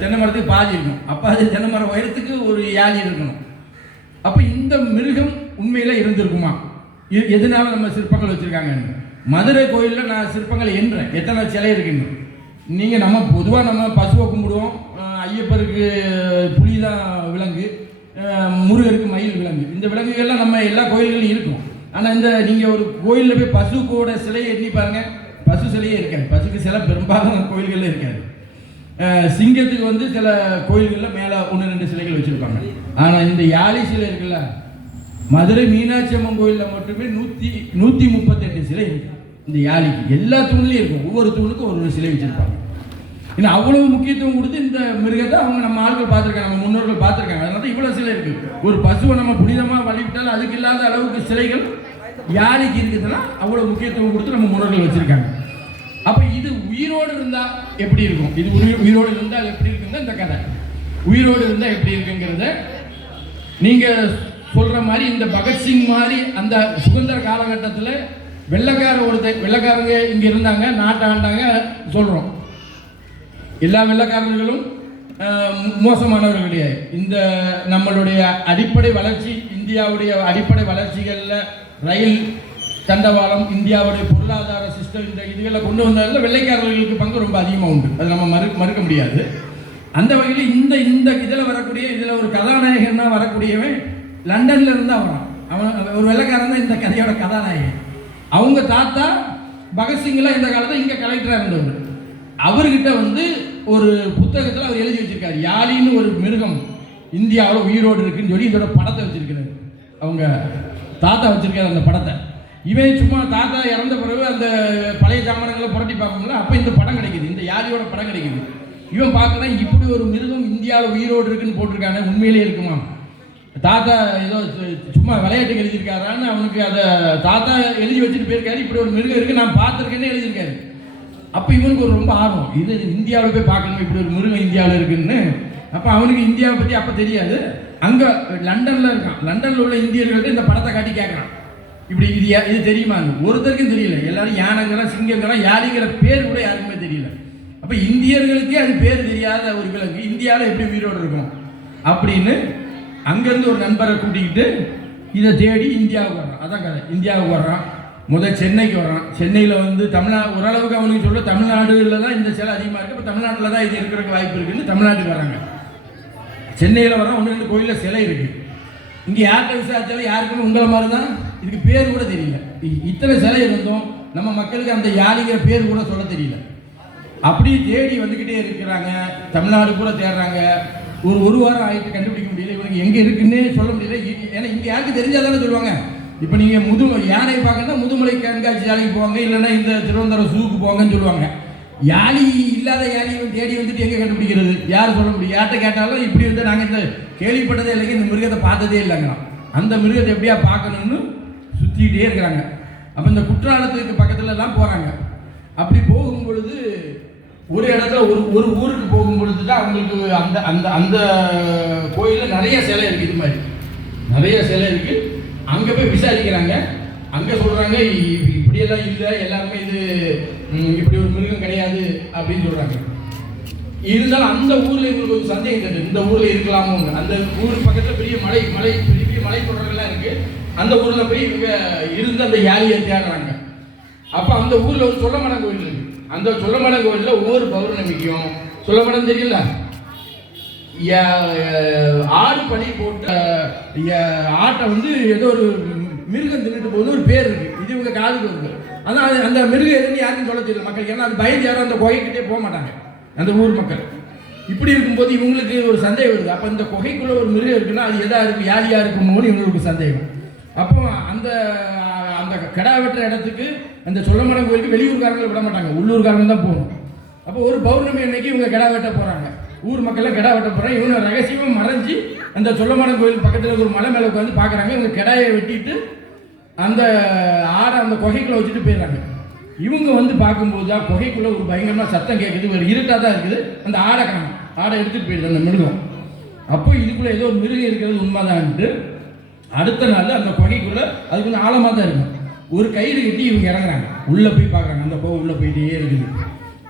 தென்னை மரத்துக்கு பாதி இருக்கும். அப்போ அது தென்னை மரம் உயரத்துக்கு ஒரு யாழி இருக்கணும். அப்போ இந்த மிருகம் உண்மையில் இருந்திருக்குமா? எதனால நம்ம சிற்பங்கள் வச்சுருக்காங்கன்னு மதுரை கோயிலில் நான் சிற்பங்கள் என்றேன். எத்தனை சிலை இருக்குன்னு நீங்கள் நம்ம பொதுவாக நம்ம பசுவை கும்பிடுவோம். ஐயப்பருக்கு புலி தான் விலங்கு, முருகருக்கு மயில் விலங்கு. இந்த விலங்குகள்லாம் நம்ம எல்லா கோயில்களும் இருக்கும். ஆனால் இந்த நீங்கள் ஒரு கோயிலில் போய் பசுக்கோட சிலையை எண்ணி பாருங்கள், பசு சிலையே இருக்காது. பசுக்கு சிலை பெரும்பாலும் கோயில்களில் இருக்காது. சிங்கத்துக்கு வந்து சில கோயில்களில் மேலே 1-2 சிலைகள் வச்சுருப்பாங்க. ஆனால் இந்த யாழி சிலை இருக்குல்ல, மதுரை மீனாட்சி அம்மன் கோயிலில் மட்டுமே 138 சிலை இருக்கு. இந்த யாழிக்கு எல்லா தூண்லையும் இருக்கும். ஒவ்வொரு தூணுக்கும் ஒரு சிலை வச்சுருப்பாங்க. ஏன்னா அவ்வளவு முக்கியத்துவம் கொடுத்து இந்த மிருகத்தை அவங்க நம்ம ஆட்கள் பார்த்துருக்காங்க, நம்ம முன்னோர்கள் பார்த்துருக்காங்க. அதனால இவ்வளோ சிலை இருக்குது. ஒரு பசுவை நம்ம புனிதமாக வழிவிட்டால் அதுக்கு இல்லாத அளவுக்கு சிலைகள் யாழிக்கு இருக்குதுன்னா அவ்வளோ முக்கியத்துவம் கொடுத்து நம்ம முன்னோர்கள் வச்சுருக்காங்க. அப்போ இது உயிரோடு இருந்தால் எப்படி இருக்கும், இது உயிரோடு இருந்தால் எப்படி இருக்குன்னு இந்த கதை. உயிரோடு இருந்தால் எப்படி இருக்குங்கிறத நீங்கள் சொல்கிற மாதிரி இந்த பகத்சிங் மாதிரி அந்த சுதந்திர காலகட்டத்தில் வெள்ளைக்காரங்க இங்கே இருந்தாங்க, நாட்டை ஆண்டாங்க சொல்கிறோம். எல்லா வெள்ளைக்காரர்களும் மோசமானவர்கள் கிடையாது. இந்த நம்மளுடைய அடிப்படை வளர்ச்சி, இந்தியாவுடைய அடிப்படை வளர்ச்சிகளில் ரயில் தண்டவாளம், இந்தியாவுடைய பொருளாதார சிஸ்டம், இந்த இதுகளை கொண்டு வந்ததில் வெள்ளைக்காரர்களுக்கு பங்கு ரொம்ப அதிகமாக உண்டு. அது நம்ம மறுக்க முடியாது. அந்த வகையில் இந்த இதில் வரக்கூடிய இதில் ஒரு கதாநாயகன்னா வரக்கூடியவன் லண்டன்ல இருந்தா வரான். அவன் ஒரு வெள்ளைக்காரன் தான் இந்த கதையோட கதாநாயகன். அவங்க தாத்தா பகத்சிங்லாம் இந்த காலத்தில் இங்கே கலெக்டராக இருந்தவர். அவர்கிட்ட வந்து ஒரு புத்தகத்தில் அவர் எழுதி வச்சிருக்காரு, யாழின்னு ஒரு மிருகம் இந்தியாவில் உயிரோடு இருக்குன்னு சொல்லி இதோட படத்தை வச்சிருக்கிறாரு. அவங்க தாத்தா வச்சிருக்காரு அந்த படத்தை. இவன் சும்மா தாத்தா இறந்த பிறகு அந்த பழைய ஜாமானங்களை புரட்டி பார்க்கணும்ல, அப்போ இந்த படம் கிடைக்குது, இந்த யாழியோட படம் கிடைக்குது. இவன் பார்க்கலாம் இப்படி ஒரு மிருகம் இந்தியாவில் உயிரோடு இருக்குன்னு போட்டிருக்கானே, உண்மையிலே இருக்குமா? தாத்தா ஏதோ சும்மா விளையாட்டுக்கு எழுதியிருக்காரான்னு அவனுக்கு அதை தாத்தா எழுதி வச்சுட்டு போயிருக்காரு. இப்படி ஒரு மிருகம் இருக்குது நான் பார்த்துருக்கேன்னு எழுதியிருக்காரு. அப்போ இவனுக்கு ஒரு ரொம்ப ஆர்வம், இது இந்தியாவில் போய் பார்க்கணும், இப்படி ஒரு மிருகம் இந்தியாவில் இருக்குன்னு. அப்போ அவனுக்கு இந்தியாவை பற்றி அப்போ தெரியாது. அங்கே லண்டனில் இருக்கான். லண்டனில் உள்ள இந்தியர்கள்ட்ட இந்த படத்தை காட்டி கேட்குறான், இப்படி இது தெரியுமான்னு. ஒருத்தருக்கும் தெரியல. எல்லாரும் யானைங்கிறான், சிங்கங்கிறான், யாழிங்கிற பேர் கூட யாருக்குமே தெரியல. அப்போ இந்தியர்களுக்கே அது பேர் தெரியாத ஒரு விலங்கு இந்தியாவில் எப்படி உயிரோடு இருக்கும் அப்படின்னு அங்கேருந்து ஒரு நண்பரை கூட்டிக்கிட்டு இதை தேடி இந்தியாவுக்கு வர்றான். அதான் கதை. இந்தியாவுக்கு வர்றான். முதல் சென்னைக்கு வர்றான். சென்னையில் வந்து ஓரளவுக்கு அவனுக்கு சொல்ல தமிழ்நாடுல தான் இந்த சிலை அதிகமாக இருக்குது. இப்போ தமிழ்நாட்டில் தான் இது இருக்கிறதுக்கு வாய்ப்பு இருக்குன்னு தமிழ்நாட்டுக்கு வராங்க. சென்னையில் வரான். 1-2 கோயிலில் சிலை இருக்குது. இங்கே யார்கிட்ட விசாரிச்சாலும் யாருக்குமே உங்களை மாதிரி தான், இதுக்கு பேர் கூட தெரியல. இத்தனை சிலை இருந்தோம் நம்ம மக்களுக்கு அந்த யாழிங்கிற பேர் கூட சொல்ல தெரியல. அப்படி தேடி வந்துக்கிட்டே இருக்கிறாங்க. தமிழ்நாடு கூட தேடுறாங்க. ஒரு வாரம் ஆகிட்டு கண்டுபிடிக்க முடியல. இவனுக்கு எங்கே இருக்குன்னே சொல்ல முடியல. ஏன்னா இங்கே யாருக்கு தெரிஞ்சால் தானே சொல்லுவாங்க. இப்போ நீங்கள் யானை பார்க்கணுன்னா முதுமலை கண்காட்சி யானைக்கு போவாங்க, இல்லைன்னா இந்த திருவனந்தபுரம் ஜூக்கு போங்கன்னு சொல்லுவாங்க. யாழி இல்லாத யாழியை தேடி வந்துட்டு எங்கே கண்டுபிடிக்கிறது, யார் சொல்ல முடியும்? யார்கிட்ட கேட்டாலும் இப்படி வந்து நாங்கள் இந்த கேள்விப்பட்டதே இல்லைங்க, இந்த மிருகத்தை பார்த்ததே இல்லைங்கிறோம். அந்த மிருகத்தை எப்படியா பார்க்கணும்னு சுற்றிக்கிட்டே இருக்கிறாங்க. அப்போ இந்த குற்றாலத்துக்கு பக்கத்துலலாம் போகிறாங்க. அப்படி போகும் பொழுது ஒரு இடத்துல ஒரு ஊருக்கு போகும் பொழுது தான் அவங்களுக்கு அந்த அந்த அந்த கோயிலில் நிறைய சிலை இருக்குது. இது மாதிரி நிறைய சிலை இருக்குது. அங்கே போய் விசாரிக்கிறாங்க. அங்கே சொல்கிறாங்க இப்படியெல்லாம் இல்லை, எல்லாருமே இது இப்படி ஒரு மிருகம் கிடையாது அப்படின்னு சொல்கிறாங்க. இருந்தாலும் அந்த ஊரில் எங்களுக்கு ஒரு சந்தேகம் தெரியும், இந்த ஊரில் இருக்கலாமோ. அந்த ஊருக்கு பக்கத்தில் பெரிய பெரிய மலை தொடர்கள்லாம் இருக்குது. அந்த ஊரில் போய் இவங்க இருந்து அந்த யாழியை தேடுறாங்க. அப்போ அந்த ஊரில் ஒரு சொல்லமடம் கோயில் இருக்குது. அந்த சொல்லமடம் கோயிலில் ஒவ்வொரு பௌர்ணமிக்கும் சொல்லமடம் தெரியல, ஆடு படி போட்ட ஆட்டை வந்து ஏதோ ஒரு மிருகம் தின்னுட்டு போகுது, ஒரு பேர் இருக்கு. இது இவங்க காதுக்கு வருது. ஆனால் அந்த மிருகம் எதுன்னு யாருக்கும் சொல்ல தெரியல மக்கள். ஏன்னா அது பயந்து யாரும் அந்த குகைக்கிட்டே போக மாட்டாங்க அந்த ஊர் மக்கள். இப்படி இருக்கும்போது இவங்களுக்கு ஒரு சந்தேகம் வருது. அப்போ இந்த குகைக்குள்ள ஒரு மிருகம் இருக்குன்னா அது எதா இருக்கு, யாரியா இருக்குமோன்னு இவங்களுக்கு சந்தேகம். அப்போ அந்த அந்த கிடா வெட்டுற இடத்துக்கு அந்த சொல்லமடம் கோயிலுக்கு வெளியூர்காரங்களை விட மாட்டாங்க, உள்ளூர்காரங்க தான் போகணும். அப்போ ஒரு பௌர்ணமி அன்னைக்கு இவங்க கிடா வெட்ட போகிறாங்க. ஊர் மக்கள்லாம் கிடா வெட்ட போகிறாங்க. இவங்க ரகசியமாக மறைஞ்சி அந்த சொல்லமடம் கோயில் பக்கத்தில் ஒரு மலை மேலே உட்காந்து பார்க்குறாங்க. இவங்க கிடாயை வெட்டிட்டு அந்த ஆடை அந்த குகைக்குள்ளே வச்சுட்டு போயிடுறாங்க. இவங்க வந்து பார்க்கும்போது தான் குகைக்குள்ளே ஒரு பயங்கரமாக சத்தம் கேட்குது. ஒரு இருட்டாக தான் இருக்குது. அந்த ஆடை காணும். ஆடை எடுத்துகிட்டு போயிடுது அந்த மிருகம். அப்போ இதுக்குள்ளே ஏதோ ஒரு மிருகம் இருக்கிறது உண்மைதான்ட்டு அடுத்த நாள் அந்த குகைக்குள்ளே அது கொஞ்சம் ஆழமாக தான் இருக்கும். ஒரு கயிறு கட்டி இவங்க இறங்குறாங்க, உள்ளே போய் பார்க்குறாங்க. அந்த குகை உள்ளே போயிட்டே இருக்குது,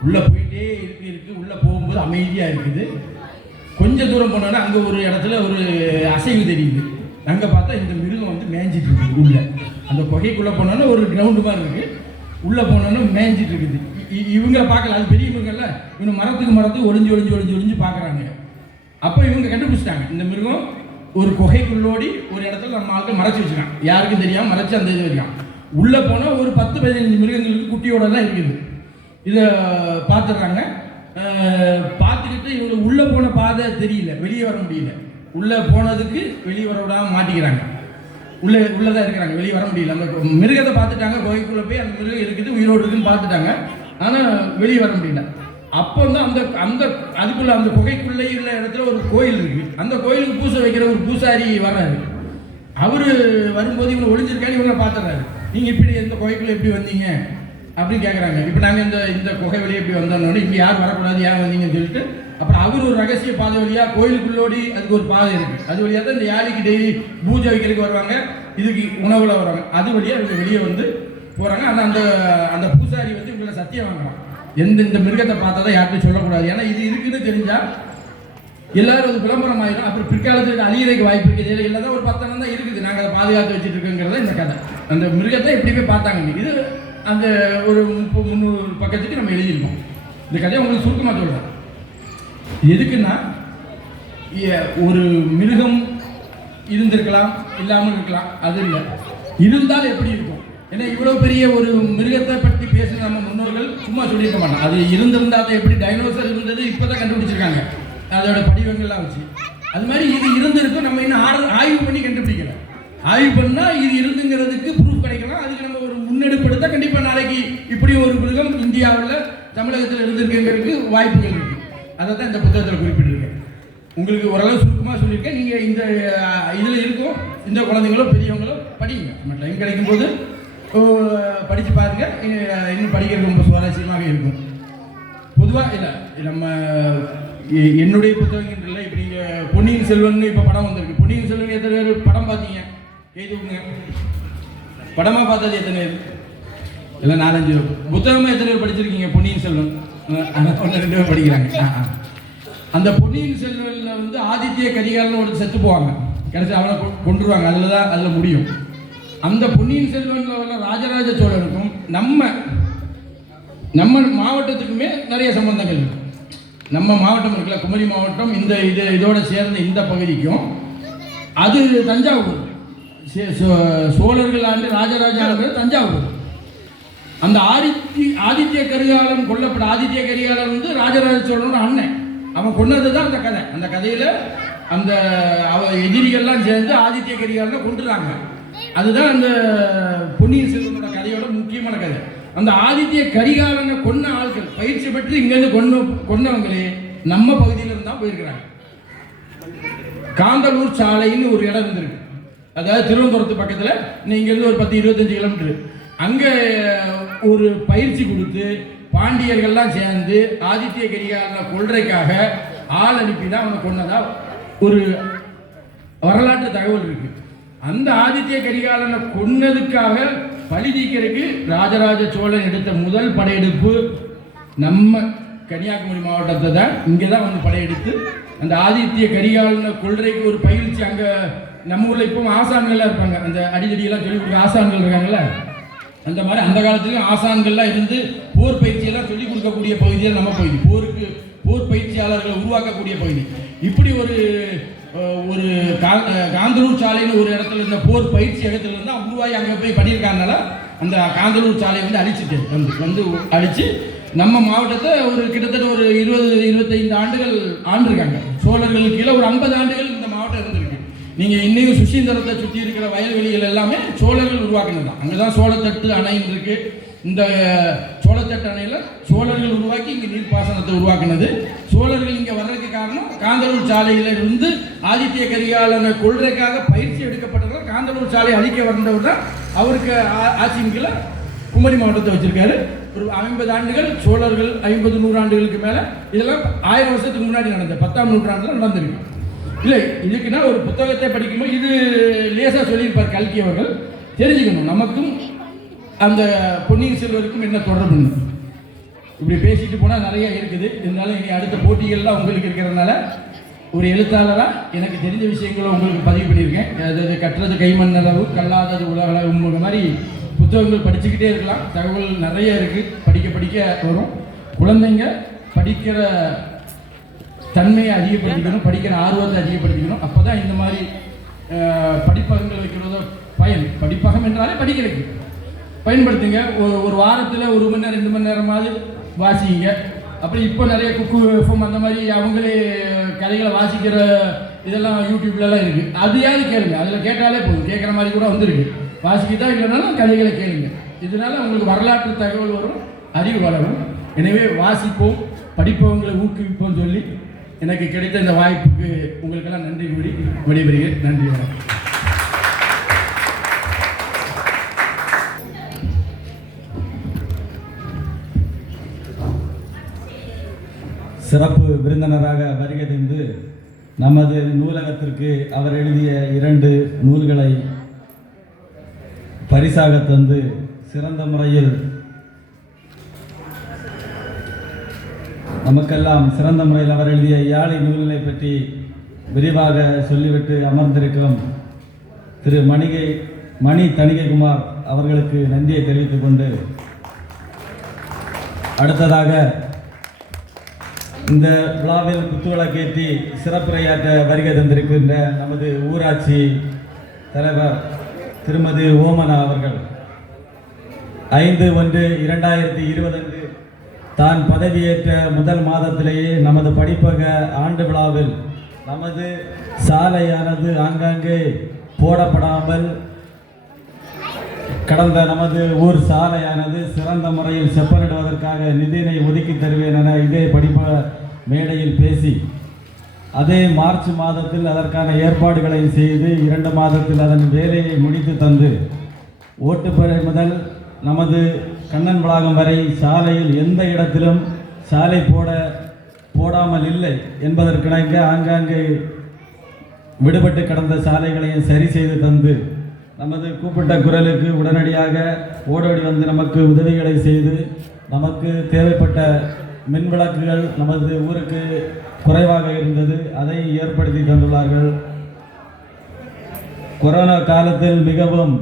உள்ளே போயிட்டே இருக்குது. உள்ளே போகும்போது அமைதியாக இருக்குது. கொஞ்சம் தூரம் போனோன்னா அங்கே ஒரு இடத்துல ஒரு அசைவு தெரியுது. அங்கே பார்த்தா இந்த மிருகம் வந்து மேய்ஞ்சிட்டு இருக்குது உள்ளே. அந்த குகைக்குள்ளே போனோன்னா ஒரு கிரவுண்டு மாதிரி இருக்குது, உள்ளே போனோன்னா மேய்ஞ்சிட்டு இருக்குது. இவங்களை பார்க்கல, அது பெரிய மிருகம்ல. இவங்க மரத்துக்கு ஒளிஞ்சு பார்க்குறாங்க. அப்போ இவங்க கண்டுபிடிச்சிட்டாங்க இந்த மிருகம் ஒரு குகைக்குள்ளோடி ஒரு இடத்துல நம்ம ஆளுக்கு மறைச்சி வச்சுருக்கான், யாருக்கும் தெரியாமல் மறைச்சி அந்த இது வரைக்கும். உள்ளே போனால் ஒரு 10-15 மிருகங்களுக்கு குட்டியோட தான் இருக்குது. இதை பார்த்துடுறாங்க. பார்த்துக்கிட்டு இவங்க உள்ளே போன பாதை தெரியல, வெளியே வர முடியல. உள்ளே போனதுக்கு வெளியே வர விடாமல் மாட்டிக்கிறாங்க. உள்ளதான் இருக்கிறாங்க, வெளியே வர முடியல. அந்த மிருகத்தை பார்த்துட்டாங்க, குகைக்குள்ளே போய் அந்த மிருகம் இருக்குது, உயிரோடு இருக்குன்னு பார்த்துட்டாங்க. ஆனால் வெளியே வர முடியல. அப்போ தான் அந்த அதுக்குள்ள அந்த குகைக்குள்ளே உள்ள இடத்துல ஒரு கோயில் இருக்குது. அந்த கோயிலுக்கு பூசை வைக்கிற ஒரு பூசாரி வர்றாரு. அவர் வரும்போது இவங்க ஒளிஞ்சிருக்கான்னு இவங்களை பார்த்துறாரு. நீங்கள் இப்படி இந்த குகைக்குள்ளே எப்படி வந்தீங்க அப்படின்னு கேட்குறாங்க. இப்போ நாங்கள் இந்த குகை வழியாக எப்படி வந்தோன்னே இப்படி யார் வரக்கூடாது, ஏன் வந்தீங்கன்னு சொல்லிட்டு அப்புறம் அவர் ஒரு ரகசிய பாதை வழியாக கோயிலுக்குள்ளோடி அதுக்கு ஒரு பாதை இருக்குது. அது வழியாக தான் இந்த யாழிக்கு டெய்லி பூஜை வைக்கிறதுக்கு வருவாங்க, இதுக்கு உணவுல வருவாங்க. அது வழியாக இவங்க வெளியே வந்து போகிறாங்க. ஆனால் அந்த பூசாரி வந்து இவங்களை சத்தியம் வாங்குறான், இந்த மிருகத்தை பார்த்தா தான் யார்கிட்டையும் சொல்லக்கூடாது. ஏன்னா இது இருக்குன்னு தெரிஞ்சால் எல்லாரும் அது விளம்பரம் ஆயிடும். அப்புறம் பிற்காலத்தில் அழியறதுக்கு வாய்ப்பு இருக்குது. இல்லை தான் ஒரு 10 தான் இருக்குது, நாங்கள் அதை பாதுகாத்து வச்சுட்டு இருக்கோங்கிறத இந்த கதை. அந்த மிருகத்தை எப்படி போய் பார்த்தாங்க, இது அந்த ஒரு 300 பக்கத்துக்கு நம்ம எழுதியிருக்கோம். இந்த கதையை உங்களுக்கு சுருக்கமாக சொல்கிறேன். எதுக்குன்னா ஒரு மிருகம் இருந்திருக்கலாம், இல்லாமல் இருக்கலாம், அது இல்லை. இருந்தால் எப்படி இருக்கும்? ஏன்னா இவ்வளோ பெரிய ஒரு மிருகத்தை பற்றி பேசுகிற நம்ம முன்னோர்கள் சும்மா சொல்லியிருக்க மாட்டோம். அது இருந்திருந்தால் எப்படி டைனோசர் இருந்தது இப்போ தான் கண்டுபிடிச்சிருக்காங்க அதோட படிவங்கள்லாம் வச்சு. அது மாதிரி இது இருந்திருக்கும், நம்ம இன்னும் ஆய்வு பண்ணி கண்டுபிடிக்கல. ஆய்வு பண்ணால் இது இருந்துங்கிறதுக்கு ப்ரூஃப் கிடைக்கலாம். அதுக்கு நம்ம ஒரு முன்னெடுப்பு எடுத்தால் கண்டிப்பாக நாளைக்கு இப்படி ஒரு மிருகம் இந்தியாவில் தமிழகத்தில் இருந்திருக்குங்கிறதுக்கு வாய்ப்புகள் இருக்குது. அதை தான் இந்த புத்தகத்தில் குறிப்பிட்டிருக்கேன். உங்களுக்கு ஓரளவு சுருக்கமாக சொல்லியிருக்கேன். நீங்கள் இந்த இதில் இருக்கும், இந்த குழந்தைங்களோ பெரியவங்களோ படிங்க. நம்ம டைம் கிடைக்கும்போது படித்து பாருங்கள். இன்னும் படிக்கிறது ரொம்ப சுவாரஸ்யமாக இருக்கும். பொதுவாக இல்லை நம்ம என்னுடைய புத்தகங்கள் இல்லை. இப்போ நீங்கள் பொன்னியின் செல்வன் இப்போ படம் வந்திருக்கு. பொன்னியின் செல்வன் எத்தனை பேர் படம் பார்த்தீங்க? கேட்டுங்க. படமாக பார்த்தது எத்தனை பேர்? இல்லை 4-5 பேர். புத்தகமாக எத்தனை பேர் படிச்சிருக்கீங்க? பொன்னியின் செல்வன் 1-2 பேர் படிக்கிறாங்க. அந்த பொன்னியின் செல்வனில் வந்து ஆதித்ய கரிகாலன் ஒரு செத்து போவாங்க, கடைசி அவனை கொண்டுருவாங்க. அதில் முடியும். அந்த பொன்னியின் செல்வனில் உள்ள ராஜராஜ சோழனுக்கும் நம்ம மாவட்டத்துக்குமே நிறைய சம்பந்தங்கள் இருக்கு. நம்ம மாவட்டம் இருக்குல்ல, குமரி மாவட்டம், இதோட சேர்ந்த இந்த பகுதிக்கும் அது தஞ்சாவூர். சோழர்கள் ஆண்டு ராஜராஜா தஞ்சாவூர். அந்த ஆதித்ய கரிகாலன் கொல்லப்பட்ட ஆதித்ய கரிகாலன் வந்து ராஜராஜ சோழனோட அண்ணன். அவன் கொன்னது தான் அந்த கதை. அந்த கதையில் அந்த எதிரிகள்லாம் சேர்ந்து ஆதித்ய கரிகாலனை கொண்டுறாங்க. அதுதான் அந்த பொன்னியின் செல்வனோட கதையோட முக்கியமான கதை. அந்த ஆதித்ய கரிகாலனை கொன்ன ஆட்கள் பயிற்சி பெற்று இங்கேருந்து கொன்னவங்களே நம்ம பகுதியிலிருந்து தான் போயிருக்கிறாங்க. காந்தலூர் சாலைன்னு ஒரு இடம் இருந்திருக்கு, அதாவது திருவனந்தபுரத்து பக்கத்தில். இங்கேருந்து ஒரு 10-25 கிலோமீட்டர். அங்கே ஒரு பயிற்சி கொடுத்து பாண்டியர்கள்லாம் சேர்ந்து ஆதித்ய கரிகாலனை கொல்றதுக்காக ஆள் அனுப்பி தான் அவனை கொன்னதா ஒரு வரலாற்று தகவல் இருக்கு. அந்த ஆதித்ய கரிகாலனை கொன்னதுக்காக பழி தீர்க்கிறதுக்கு ராஜராஜ சோழன் எடுத்த முதல் படையெடுப்பு நம்ம கன்னியாகுமரி மாவட்டத்தை தான். இங்கே தான் வந்து படையெடுத்து அந்த ஆதித்ய கரிகாலனை கொல்றதுக்கு ஒரு பயிற்சி. அங்கே நம்ம ஊரில் இப்போ ஆசான்கள்லாம் இருப்பாங்க, அந்த அடிதடியெல்லாம் சொல்லி கொடுக்க ஆசான்கள் இருக்காங்கல்ல. அந்த மாதிரி அந்த காலத்துலேயும் ஆசான்கள்லாம் இருந்து போர் பயிற்சியெல்லாம் சொல்லிக் கொடுக்கக்கூடிய பகுதியில் நம்ம பகுதி, போர் பயிற்சியாளர்களை உருவாக்கக்கூடிய பகுதி. இப்படி ஒரு காந்தலூர் சாலைன்னு ஒரு இடத்துல இருந்த போர் பயிற்சி இடத்துல இருந்தால் உருவாகி அங்கே போய் பண்ணியிருக்காங்கனால அந்த காந்தலூர் சாலையை வந்து அழிச்சிட்டு வந்து அழித்து நம்ம மாவட்டத்தை ஒரு கிட்டத்தட்ட ஒரு 20-25 ஆண்டுகள் ஆண்டிருக்காங்க. சோழர்களுக்கு கீழே ஒரு 50 ஆண்டுகள் இந்த மாவட்டம் இருந்திருக்கு. நீங்கள் இன்னும் சுசீந்திரத்தை சுற்றி இருக்கிற வயல்வெளிகள் எல்லாமே சோழர்கள் உருவாக்குனது தான். அங்கே தான் சோழத்தட்டு அணைன்னு இருக்கு. இந்த சோழத்தட்டு அணையில் சோழர்கள் உருவாக்கி இங்கே நீர்ப்பாசனத்தை உருவாக்குனது. சோழர்கள் இங்கே வர்றதுக்கு காரணம் காந்தலூர் சாலையில் இருந்து ஆதித்ய கரிகாலனை கொள்றதுக்காக பயிற்சி எடுக்கப்பட்டவர். காந்தலூர் சாலை அழிக்க வந்தவர் தான் அவருக்கு ஆட்சியின் கீழே குமரி மாவட்டத்தை வச்சிருக்காரு. ஒரு 50 ஆண்டுகள், சோழர்கள் 50-100 ஆண்டுகளுக்கு மேலே, இதெல்லாம் 1000 வருஷத்துக்கு முன்னாடி நடந்த 10ஆம் நூற்றாண்டில் நடந்திருக்கு. இல்லை, இதுக்குன்னா ஒரு புத்தகத்தை படிக்கும்போது இது லேசாக சொல்லியிருப்பார் கல்கி அவர்கள். தெரிஞ்சுக்கணும் நமக்கும் அந்த பொன்னியின் செல்வருக்கும் என்ன தொடர்புன்னு. இப்படி பேசிட்டு போனால் நிறைய இருக்குது. இருந்தாலும் இனி அடுத்த போட்டிகள்லாம் உங்களுக்கு இருக்கிறதுனால ஒரு எழுத்தாளராக எனக்கு தெரிஞ்ச விஷயங்களை உங்களுக்கு பதிவு பண்ணியிருக்கேன். அதாவது கற்றது கைமண்ணளவு, கல்லாதது உலகளவு மாதிரி புத்தகங்கள் படிச்சுக்கிட்டே இருக்கலாம். தகவல் நிறைய இருக்குது, படிக்க படிக்க வரும். குழந்தைங்க படிக்கிற தன்மையை அதிகப்படுத்திக்கணும், படிக்கிற ஆர்வத்தை அதிகப்படுத்திக்கணும். அப்போ தான் இந்த மாதிரி படிப்பகங்கள் வைக்கிறதோ பயன். படிப்பகம் என்றாலே படிக்கிறதுக்கு பயன்படுத்துங்க. ஒரு வாரத்தில் 1 மணி நேரம் 2 மணி நேரமாவது வாசிங்க. அப்புறம் இப்போ நிறைய குக்கு எஃப்எம் அந்த மாதிரி அவங்களே கதைகளை வாசிக்கிற இதெல்லாம் யூடியூப்லலாம் இருக்குது. அதையாவது கேளுங்க. அதில் கேட்டாலே போதும், கேட்குற மாதிரி கூட வந்துருக்கு. வாசிக்கிட்டா இல்லைனாலும் கதைகளை கேளுங்க. இதனால் உங்களுக்கு வரலாற்று தகவல் வரும், அறிவு வளரும். எனவே வாசிப்போம், படிப்பவங்களை ஊக்குவிப்போம் சொல்லி எனக்கு கிடைத்த இந்த வாய்ப்புக்கு உங்களுக்கெல்லாம் நன்றி கூறி விடைபெறுகிறேன். நன்றி, வணக்கம். சிறப்பு விருந்தினராக வருகை தந்து நமது நூலகத்திற்கு அவர் எழுதிய 2 நூல்களை பரிசாக தந்து சிறந்த முறையில் நமக்கெல்லாம் சிறந்த முறையில் அவர் எழுதிய யாழை நூல்களை பற்றி விரிவாக சொல்லிவிட்டு அமர்ந்திருக்கும் திரு மணி தணிகைக்குமார் அவர்களுக்கு நன்றியை தெரிவித்துக் கொண்டு, அடுத்ததாக இந்த விழாவில் குத்துவிளக்கேற்றி சிறப்புரையாற்ற வருகை தந்திருக்கின்ற நமது ஊராட்சி தலைவர் திருமதி ஓமனா அவர்கள் 5/1/2020 அன்று தான் பதவியேற்ற முதல் மாதத்திலேயே நமது படிப்பக ஆண்டு விழாவில் நமது சாலையானது ஆங்காங்கே போடப்படாமல் கடந்த நமது ஊர் சாலையானது சிறந்த முறையில் செப்பனிடுவதற்காக நிதியினை ஒதுக்கி தருவேன் என இதே படிப்ப மேடையில் பேசி, அதே மார்ச் மாதத்தில் அதற்கான ஏற்பாடுகளை செய்து 2 மாதத்தில் அதன் வேலையை முடித்து தந்து, ஓட்டுப்பறை முதல் நமது கண்ணன் வளாகம் வரை சாலையில் எந்த இடத்திலும் சாலை போடாமல் இல்லை என்பதற்கிணங்க ஆங்காங்கே விடுபட்டு கடந்த சாலைகளையும் சரி செய்து தந்து, நமது கூப்பிட்ட குரலுக்கு உடனடியாக ஓடோடி வந்து நமக்கு உதவிகளை செய்து, நமக்கு தேவைப்பட்ட மின் விளக்குகள் நமது ஊருக்கு குறைவாக இருந்தது, அதை ஏற்படுத்தி தந்துள்ளார்கள். கொரோனா காலத்தில் மிகவும்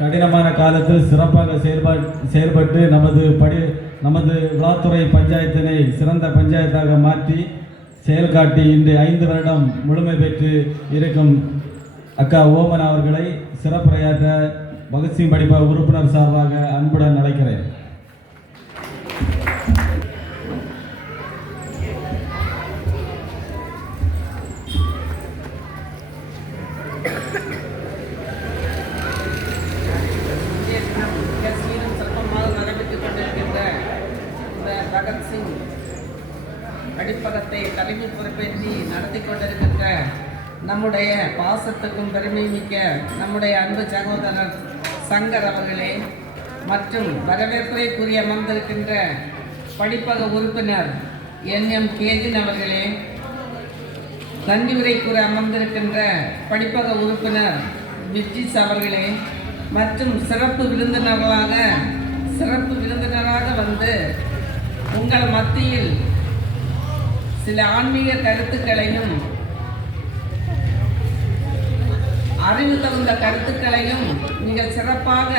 கடினமான காலத்தில் சிறப்பாக செயல்பட்டு நமது விழாத்துறை பஞ்சாயத்தினை சிறந்த பஞ்சாயத்தாக மாற்றி செயல்காட்டி இன்று 5 வருடம் முழுமை பெற்று இருக்கும் அக்கா ஓமன் அவர்களை சிறப்புரையாற்ற பகத்சிங் படிப்பக உறுப்பினர் சார்பாக அன்புடன் அழைக்கிறேன். பகத்சிங் படிப்பகத்தை தலைமை பொறுப்பேற்றி நடத்தி கொண்டிருக்கின்ற நம்முடைய பாசத்துக்கும் பெருமை மிக்க நம்முடைய அன்பு சகோதரர் சங்கர் அவர்களே, மற்றும் வரவேற்புரைக்குரிய அமர்ந்திருக்கின்ற படிப்பக உறுப்பினர் NM கேஜின் அவர்களே, நன்றி உரை கூற அமர்ந்திருக்கின்ற படிப்பக உறுப்பினர் மிர்ஜிஸ் அவர்களே, மற்றும் சிறப்பு விருந்தினராக வந்து உங்கள் மத்தியில் சில ஆன்மீக கருத்துக்களையும் அறிவு தகுந்த கருத்துக்களையும் மிக சிறப்பாக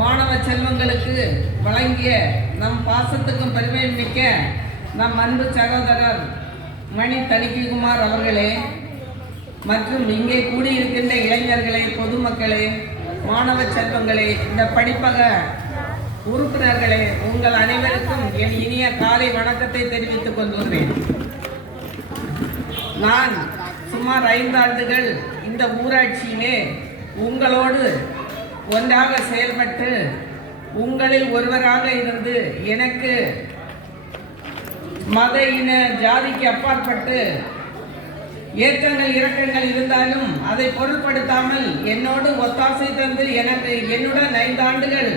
மாணவ செல்வங்களுக்கு வழங்கிய நம் பாசத்துக்கும் பெருமை மிக்க நம் அன்பு சகோதரர் மணி தணிகைக்குமார் அவர்களே, மற்றும் இங்கே கூடியிருக்கின்ற இளைஞர்களே, பொதுமக்களே, மாணவ செல்வங்களே, இந்த படிப்பக உறுப்பினர்களே, உங்கள் அனைவருக்கும் என் இனிய காலை வணக்கத்தை தெரிவித்துக் கொள்கிறேன். நான் சுமார் 5 ஆண்டுகள் இந்த ஊராட்சியிலே உங்களோடு ஒன்றாக செயல்பட்டு உங்களில் ஒருவராக இருந்து எனக்கு மத இன ஜாதிக்கு அப்பாற்பட்டு ஏற்றங்கள் இறக்கங்கள் இருந்தாலும் அதை பொருட்படுத்தாமல் என்னோடு ஒத்தாசை தந்து எனக்கு என்னுடன் 5 ஆண்டுகள்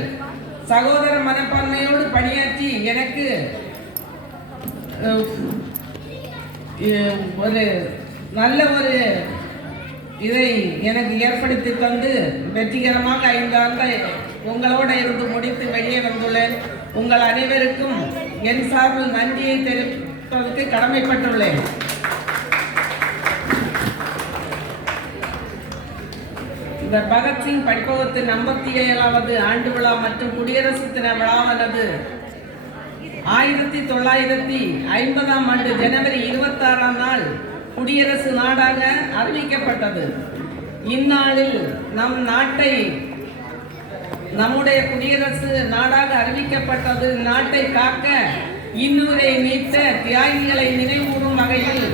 சகோதர மனப்பான்மையோடு பணியாற்றி எனக்கு ஒரு நல்ல ஒரு இதை எனக்கு ஏற்படுத்தி தந்து வெற்றிகரமாக 5 ஆண்டு உங்களோட இருந்து முடித்து வெளியே வந்துள்ளேன். உங்கள் அனைவருக்கும் என் சார்பில் நன்றியை தெரிவிப்பதற்கு கடமைப்பட்டுள்ளேன். இந்த பகத்சிங் படிப்பகத்தின் 57வது ஆண்டு விழா மற்றும் குடியரசு தின விழாவானது 1950ஆம் ஆண்டு ஜனவரி 26ஆம் நாள் குடியரசு நாடாக அறிவிக்கப்பட்டது. இந்நாளில் நம்முடைய குடியரசு நாடாக அறிவிக்கப்பட்டது. நாட்டை காக்க இன்னுரை நீத்த தியாகிகளை நினைவூறும் வகையில்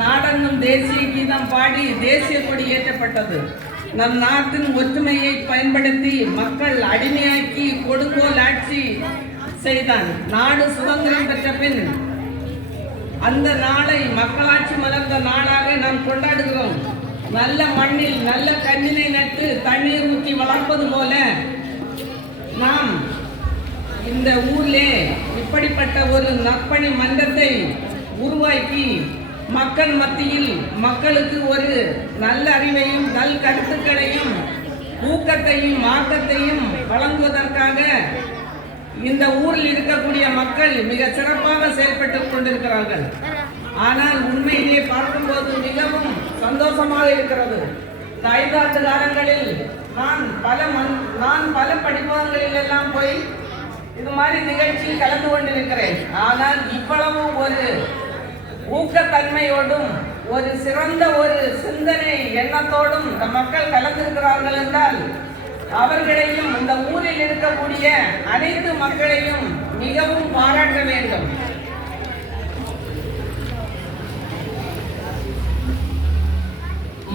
நாடெங்கும் தேசிய கீதம் பாடி தேசிய கொடி ஏற்றப்பட்டது. நம் நாட்டின் ஒற்றுமையை பயன்படுத்தி மக்கள் அடிமையாக்கி கொடுங்கோல் ஆட்சி செய்தான். நாடு சுதந்திரம் பெற்ற பின் அந்த நாளை மக்களாட்சி மலர்ந்த நாளாக நாம் கொண்டாடுகிறோம். நல்ல மண்ணில் நல்ல கண்ணினை நட்டு தண்ணீர் ஊற்றி வளர்ப்பது போல நாம் இந்த ஊரிலே இப்படிப்பட்ட ஒரு நற்பணி மன்றத்தை உருவாக்கி மக்கள் மத்தியில் மக்களுக்கு ஒரு நல்ல அறிவையும் நல் கருத்துக்களையும் ஊக்கத்தையும் ஆக்கத்தையும் வழங்குவதற்காக இந்த ஊரில் இருக்கக்கூடிய மக்கள் மிக சிறப்பாக செயல்பட்டு கொண்டிருக்கிறார்கள். ஆனால் உண்மையிலே பார்க்கும்போது மிகவும் சந்தோஷமாக இருக்கிறது. இந்த 5 ஆண்டு காலங்களில் நான் பல படிப்பகங்களில் எல்லாம் போய் இது மாதிரி நிகழ்ச்சியில் கலந்து கொண்டிருக்கிறேன். ஆனால் இவ்வளவு ஒரு ஊக்கத்தன்மையோடும் ஒரு சிறந்த ஒரு சிந்தனை எண்ணத்தோடும் இந்த மக்கள் கலந்திருக்கிறார்கள் என்றால் அவர்களையும் இந்த ஊரில் இருக்கக்கூடிய அனைத்து மக்களையும் மிகவும் பாராட்ட வேண்டும்.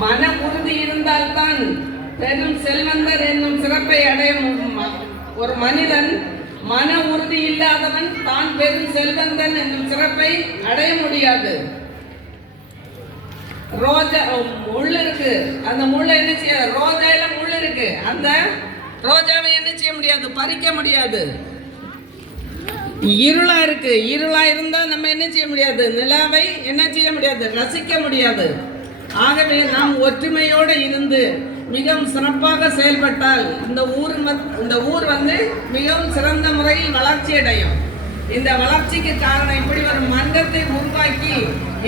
மன உறுதி இருந்தால்தான் பெரும் செல்வந்தர் என்னும் சிறப்பை அடைய ஒரு மனிதன் மன உறுதி இல்லாதவன் தான் பெரும் செல்வந்தன் என்னும் சிறப்பை அடைய முடியாது. ரோஜா முள் இருக்கு, அந்த முள்ள என்ன செய்ய, ரோஜாயில முள் இருக்கு, அந்த ரோஜாவை என்ன செய்ய முடியாது, பறிக்க முடியாது. இருளா இருக்கு, இருளா இருந்தா நம்ம என்ன செய்ய முடியாது, நிலாவை என்ன செய்ய முடியாது, ரசிக்க முடியாது. ஆகவே நாம் ஒற்றுமையோடு இருந்து மிகவும் சிறப்பாக செயல்பட்டால் இந்த ஊர் மிகவும் சிறந்த முறையில் வளர்ச்சி அடையும். இந்த வளர்ச்சிக்கு காரணம் இப்படி ஒரு மன்றத்தை உருவாக்கி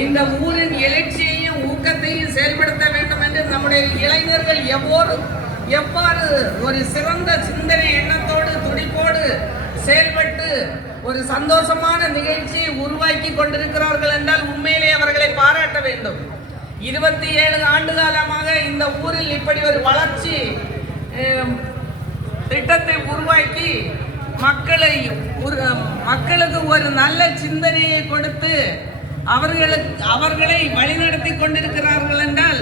இந்த ஊரின் எழுச்சியையும் ஊக்கத்தையும் செயல்படுத்த வேண்டும் என்று நம்முடைய இளைஞர்கள் எவ்வாறு ஒரு சிறந்த சிந்தனை எண்ணத்தோடு துடிப்போடு செயல்பட்டு ஒரு சந்தோஷமான நிகழ்ச்சியை உருவாக்கி கொண்டிருக்கிறார்கள் என்றால் உண்மையிலே அவர்களை பாராட்ட வேண்டும். 27 ஆண்டு காலமாக இந்த ஊரில் இப்படி ஒரு வளர்ச்சி திட்டத்தை உருவாக்கி மக்களுக்கு ஒரு நல்ல சிந்தனையை கொடுத்து அவர்களை வழிநடத்தி கொண்டிருக்கிறார்கள் என்றால்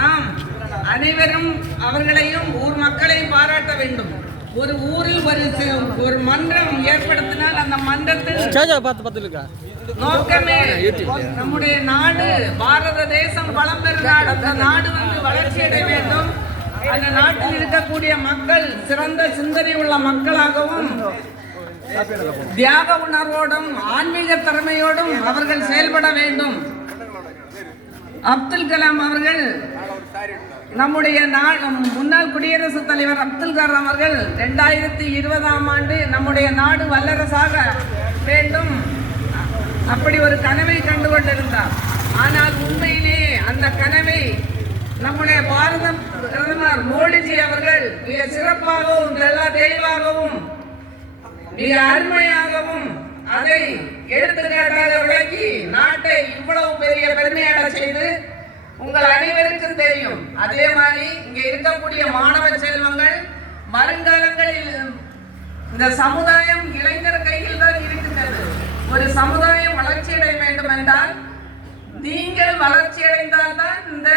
நாம் அனைவரும் அவர்களையும் ஊர் மக்களையும் பாராட்ட வேண்டும். ஒரு ஊரில் ஒரு மன்றம் ஏற்படுத்தினால் அந்த மன்றத்தில் நோக்கமே நம்முடைய நாடு பாரத தேசம் வளம் பெறும் நாடு. அந்த நாடு வளர்ச்சி அடைய வேண்டும். அந்த நாட்டில் இருக்கக்கூடிய மக்கள் சிறந்த சிந்தனை உள்ள மக்களாகவும் தியாக உணர்வோடும் ஆன்மீக திறமையோடும் அவர்கள் செயல்பட வேண்டும். அப்துல் கலாம் அவர்கள் நம்முடைய முன்னாள் குடியரசுத் தலைவர் அப்துல் கலாம் அவர்கள் 2020ஆம் ஆண்டு நம்முடைய நாடு வல்லரசாக வேண்டும் அப்படி ஒரு கனவை கண்டு கொண்டிருந்தார். ஆனால் உண்மையிலே அந்த கனவை நம்முடைய பாரத பிரதமர் மோடிஜி அவர்கள் மிக சிறப்பாகவும் தெளிவாகவும் மிக அருமையாகவும் அதை எடுத்துக்காட்டாக விளக்கி நாட்டை இவ்வளவு பெரிய பெருமையாக செய்து உங்கள் அனைவருக்கும் தெரியும். அதே மாதிரி இங்க இருக்கக்கூடிய மாணவ செல்வங்கள் வருங்காலங்களில் இந்த சமுதாயம் இளைஞர் கையில் தான் இருக்கின்றது. ஒரு சமுதாயம் வளர்ச்சி அடைய வேண்டும் என்றால் நீங்கள் வளர்ச்சி அடைந்தால் தான் இந்த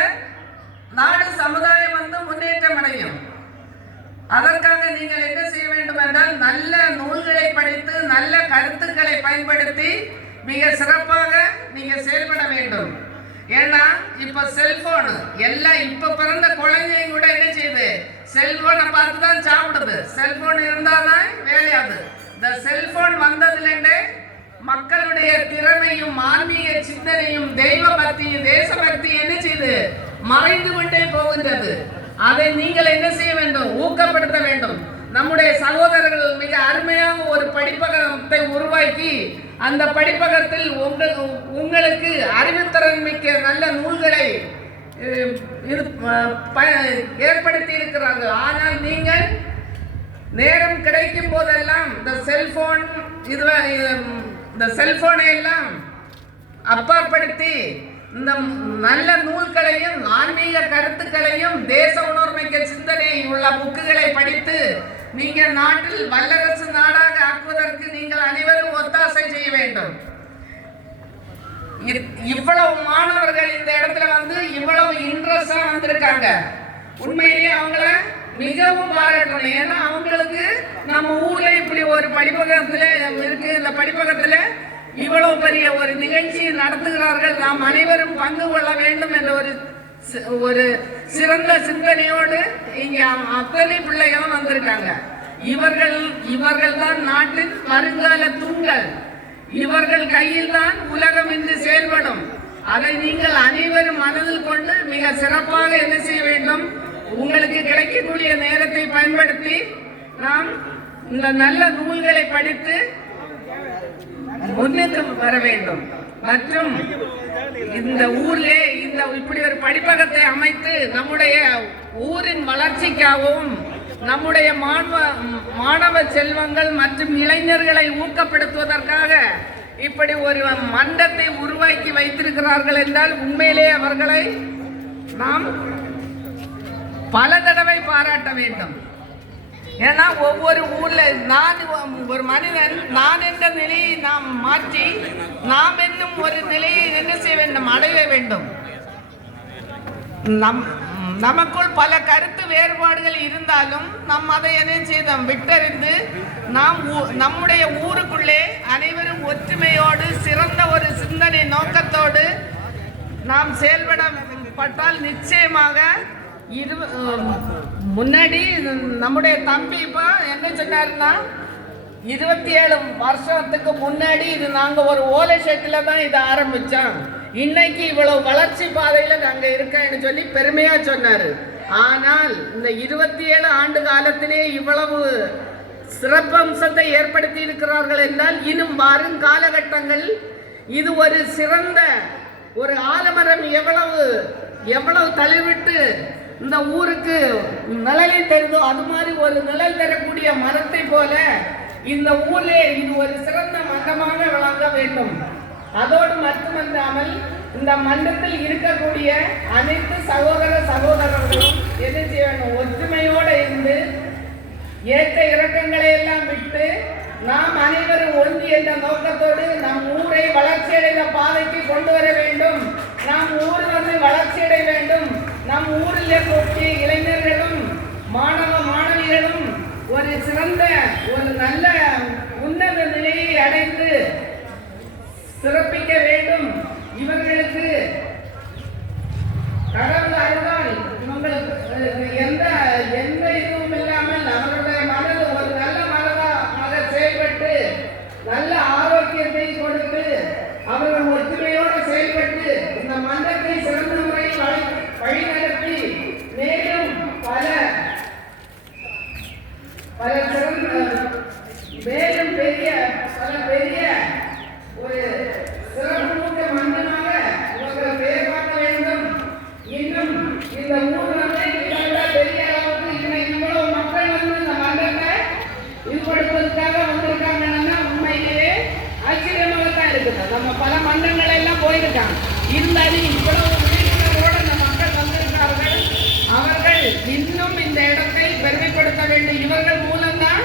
நாடு சமுதாயம் முன்னேற்றம் அடையும். அதற்காக நீங்கள் என்ன செய்ய வேண்டும் என்றால் நல்ல நூல்களை படித்து நல்ல கருத்துக்களை பயன்படுத்தி மிக சிறப்பாக நீங்க செயல்பட வேண்டும். ஏன்னா இப்ப செல்போன் எல்லாம் இப்ப பிறந்த குழந்தைங்க கூட என்ன செய்யுது, செல்போனை பார்த்து தான் சாப்பிடுது. செல்போன் இருந்தாதான் வேலையாது. இந்த செல்போன் வந்ததுலேருந்தே மக்களுடைய திறமையும் ஆன்மீக சிந்தனையும் தெய்வ பக்தியும் தேசபக்தி என்ன செய்து மறைந்து கொண்டே போகின்றது. அதை நீங்கள் என்ன செய்ய வேண்டும்? ஊக்கப்படுத்த வேண்டும். நம்முடைய சகோதரர்கள் மிக அருமையாக ஒரு படிப்பகத்தை உருவாக்கி அந்த படிப்பகத்தில் உங்களுக்கு அறிவுத்திறன் மிக்க நல்ல நூல்களை ஏற்படுத்தி இருக்கிறார்கள். ஆனால் நீங்கள் நேரம் கிடைக்கும் போதெல்லாம் இந்த செல்போனை எல்லாம் அப்பாற்படுத்தி இந்த நல்ல நூல்களையும் ஆன்மீக கருத்துக்களையும் தேச உணர்வுமிக்க சிந்தனை உள்ள புக்குகளை படித்து நீங்கள் நாட்டில் வல்லரசு நாடாக ஆக்குவதற்கு நீங்கள் அனைவரும் ஒத்தாசை செய்ய வேண்டும். இவ்வளவு மாணவர்கள் இந்த இடத்துல வந்து இவ்வளவு இன்ட்ரெஸ்டா வந்திருக்காங்க. உண்மையிலேயே அவங்கள மிகவும் பாராட்டணும். ஏன்னா அவங்களுக்கு நம்ம ஊர்ல இப்படி ஒரு படிப்பகத்துல இருக்கு. இந்த படிப்பகத்துல இவ்வளவு பெரிய ஒரு நிகழ்ச்சி நடத்துகிறார்கள். நாம் அனைவரும் பங்கு கொள்ள வேண்டும் என்ற ஒரு சிறந்த சிந்தனையோடு இங்க அத்தனை பிள்ளைகளும் வந்திருக்காங்க. இவர்கள் தான் நாட்டின் வருங்கால தூண்கள். இவர்கள் கையில் தான் உலகம் இன்று செயல்படும். அதை நீங்கள் அனைவரும் மனதில் கொண்டு மிக சிறப்பாக என்ன செய்ய வேண்டும்? உங்களுக்கு கிடைக்கக்கூடிய நேரத்தை பயன்படுத்தி நாம் இந்த நல்ல நூல்களை படித்து முன்னேற்றம் வர வேண்டும். மற்றும் இந்த ஊரிலே இந்த இப்படி ஒரு படிப்பகத்தை அமைத்து நம்முடைய ஊரின் வளர்ச்சிக்காகவும் நம்முடைய மாணவ செல்வங்கள் மற்றும் இளைஞர்களை ஊக்கப்படுத்துவதற்காக இப்படி ஒரு மன்றத்தை உருவாக்கி வைத்திருக்கிறார்கள் என்றால் உண்மையிலே அவர்களை நாம் பல தடவை பாராட்ட வேண்டும். ஏன்னா ஒவ்வொரு ஊர்ல ஒரு மனிதன் நான் என்ற நிலையை நாம் மாற்றி நாம் என்னும் ஒரு நிலையை என்ன செய்ய வேண்டும்? அடைய வேண்டும். நமக்குள் பல கருத்து வேறுபாடுகள் இருந்தாலும் நாம் அதை என்ன செய்தோம்? விட்டறிந்து நாம் நம்முடைய ஊருக்குள்ளே அனைவரும் ஒற்றுமையோடு சிறந்த ஒரு சிந்தனை நோக்கத்தோடு நாம் செயல்படப்பட்டால் நிச்சயமாக முன்னாடி நம்முடைய தம்பி இப்போ என்ன சொன்னாருன்னா 27 வருஷத்துக்கு முன்னாடி இது நாங்கள் ஒரு ஓலை ஷெட்டில் தான் இதை ஆரம்பித்தோம். இன்னைக்கு இவ்வளவு வளர்ச்சி பாதையில் நாங்கள் இருக்கேன்னு சொல்லி பெருமையாக சொன்னார். ஆனால் இந்த 27 ஆண்டு காலத்திலே இவ்வளவு சிறப்பம்சத்தை ஏற்படுத்தி இருக்கிறார்கள் என்றால் இன்னும் வரும் காலகட்டங்கள் இது ஒரு சிறந்த ஒரு ஆலமரம் எவ்வளவு தழுவிட்டு இந்த ஊருக்கு நிழலை தருதோ அது மாதிரி ஒரு நிழல் தரக்கூடிய மரத்தை போல இந்த ஊரிலே இது ஒரு சிறந்த மன்றமாக விளங்க வேண்டும். அதோடு மட்டுமல்லாமல் இந்த மன்றத்தில் இருக்கக்கூடிய அனைத்து சகோதரர்களும் என்ன செய்ய வேண்டும்? ஒற்றுமையோடு இருந்து ஏற்ற இறக்கங்களை எல்லாம் விட்டு நாம் அனைவரும் ஒன்றி என்ற நோக்கத்தோடு நம் ஊரை வளர்ச்சியடைந்த பாதைக்கு கொண்டு வர வேண்டும். நம் ஊர் வந்து வளர்ச்சியடைய வேண்டும். நம் ஊரில் இருக்கக்கூடிய இளைஞர்களும் மாணவிகளும் ஒரு சிறந்த ஒரு நல்ல உன்னத நிலையை அடைந்து சிறப்பிக்க வேண்டும். இவர்களுக்கு கடவுள் அருளால் இவங்களுக்கு எந்த இதுவும் இல்லாமல் அவருடைய மனது ஒரு நல்ல மனதாக செயல்பட்டு நல்ல ஆரோக்கியத்தை கொடுத்து அவர்கள் ஒற்றுமையோடு செயல்பட்டு இந்த மன்றத்தை சிறந்த முறையில் வழிநடத்தி மேலும் பல பெரிய ஒரு சிறப்புமிக்க மன்றமாக இவர்கள் பெயர் பார்க்க வேண்டும். இன்னும் இந்த ஊர் வந்து பெரிய அளவுக்கு இவ்வளவு மக்கள் வந்து இந்த மன்றத்தை ஈடுபடுத்துவதற்காக வந்திருக்காங்கன்னா உண்மையிலேயே ஆச்சரியமாக தான் இருக்குது. நம்ம பல மன்றங்கள் எல்லாம் போயிருக்காங்க. இருந்தாலும் இவ்வளவு விழிப்புணர்வோடு இந்த மக்கள் வந்திருக்கார்கள். அவர்கள் இன்னும் இந்த இடத்தை பெருமைப்படுத்த வேண்டும். இவர்கள் மூலம்தான்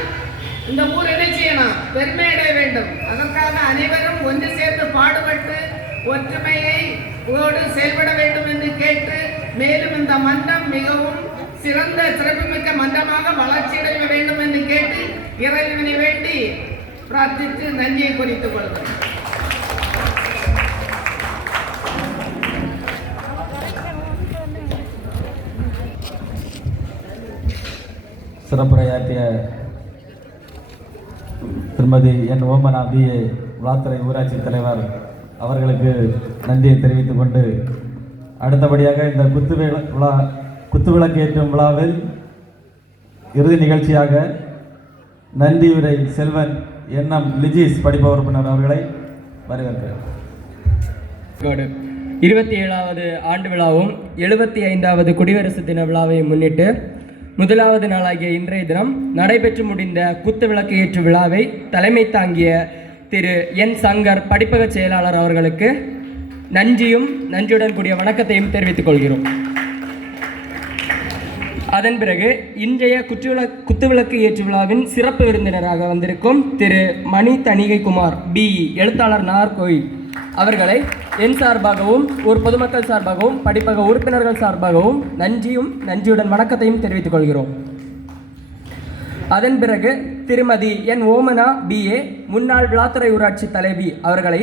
இந்த ஊர் என்ன செய்யணும்? பெருமை அடைய வேண்டும். அதற்காக அனைவரும் ஒன்று சேர்ந்து பாடுபட்டு ஒற்றுமையோடு செயல்பட வேண்டும் என்று கேட்டு மேலும் இந்த மன்றம் மிகவும் சிறந்த சிறப்புமிக்க மன்றமாக வளர்ச்சியடைய வேண்டும் என்று கேட்டு இறைவனை வேண்டி பிரார்த்தித்து நன்றியை குறித்துக் கொள்கிறேன். சிறப்புரையாற்றிய திருமதி என் ஓமனா பிஏ விளாத்துறை ஊராட்சி தலைவர் அவர்களுக்கு நன்றியை தெரிவித்துக் கொண்டு அடுத்தபடியாக இந்த குத்துவிளக்கேற்றும் விழாவில் இறுதி நிகழ்ச்சியாக நன்றியுரை செல்வன் என்எம் லிஜீஸ் படிப்ப உறுப்பினர் அவர்களை வரவேற்கிறேன். 27வது ஆண்டு விழாவும் 75வது குடியரசு தின விழாவை முன்னிட்டு முதலாவது நாளாகிய இன்றைய தினம் நடைபெற்று முடிந்த குத்து விளக்கு ஏற்று விழாவை தலைமை தாங்கிய திரு என் சங்கர் படிப்பக செயலாளர் அவர்களுக்கு நன்றியுடன் கூடிய வணக்கத்தையும் தெரிவித்துக் கொள்கிறோம். அதன் பிறகு இன்றைய குத்துவிளக்கு ஏற்று விழாவின் சிறப்பு விருந்தினராக வந்திருக்கும் திரு மணி தணிகை குமார் பிஇ எழுத்தாளர் நாகர்கோயில் அவர்களை என் சார்பாகவும் ஊர் பொதுமக்கள் சார்பாகவும் படிப்பக உறுப்பினர்கள் சார்பாகவும் நன்றியுடன் வணக்கத்தையும் தெரிவித்துக் கொள்கிறோம். அதன் பிறகு திருமதி என் ஓமனா பிஏ முன்னாள் விளாத்துறை ஊராட்சி தலைவி அவர்களை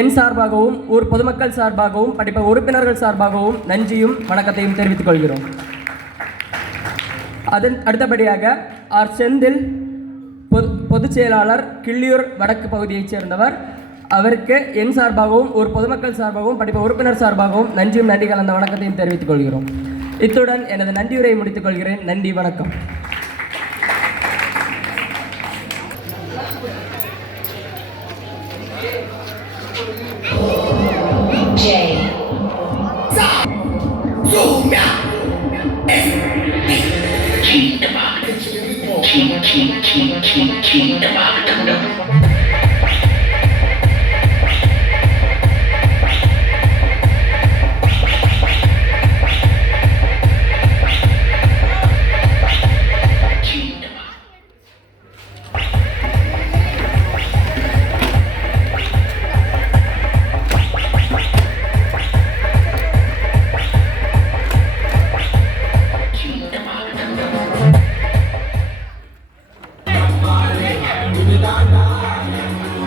என் சார்பாகவும் ஊர் பொதுமக்கள் சார்பாகவும் படிப்பக உறுப்பினர்கள் சார்பாகவும் நன்றியும் வணக்கத்தையும் தெரிவித்துக் கொள்கிறோம். அதன் அடுத்தபடியாக ஆர் செந்தில் பொதுச் செயலாளர் கிள்ளியூர் வடக்கு பகுதியைச் சேர்ந்தவர், அவருக்கு என் சார்பாகவும் ஒரு பொதுமக்கள் சார்பாகவும் படிப்ப உறுப்பினர் சார்பாகவும் நன்றி கலந்த வணக்கத்தையும் தெரிவித்துக் கொள்கிறோம். இத்துடன் எனது நன்றியுரை முடித்துக் கொள்கிறேன். நன்றி, வணக்கம். Keep the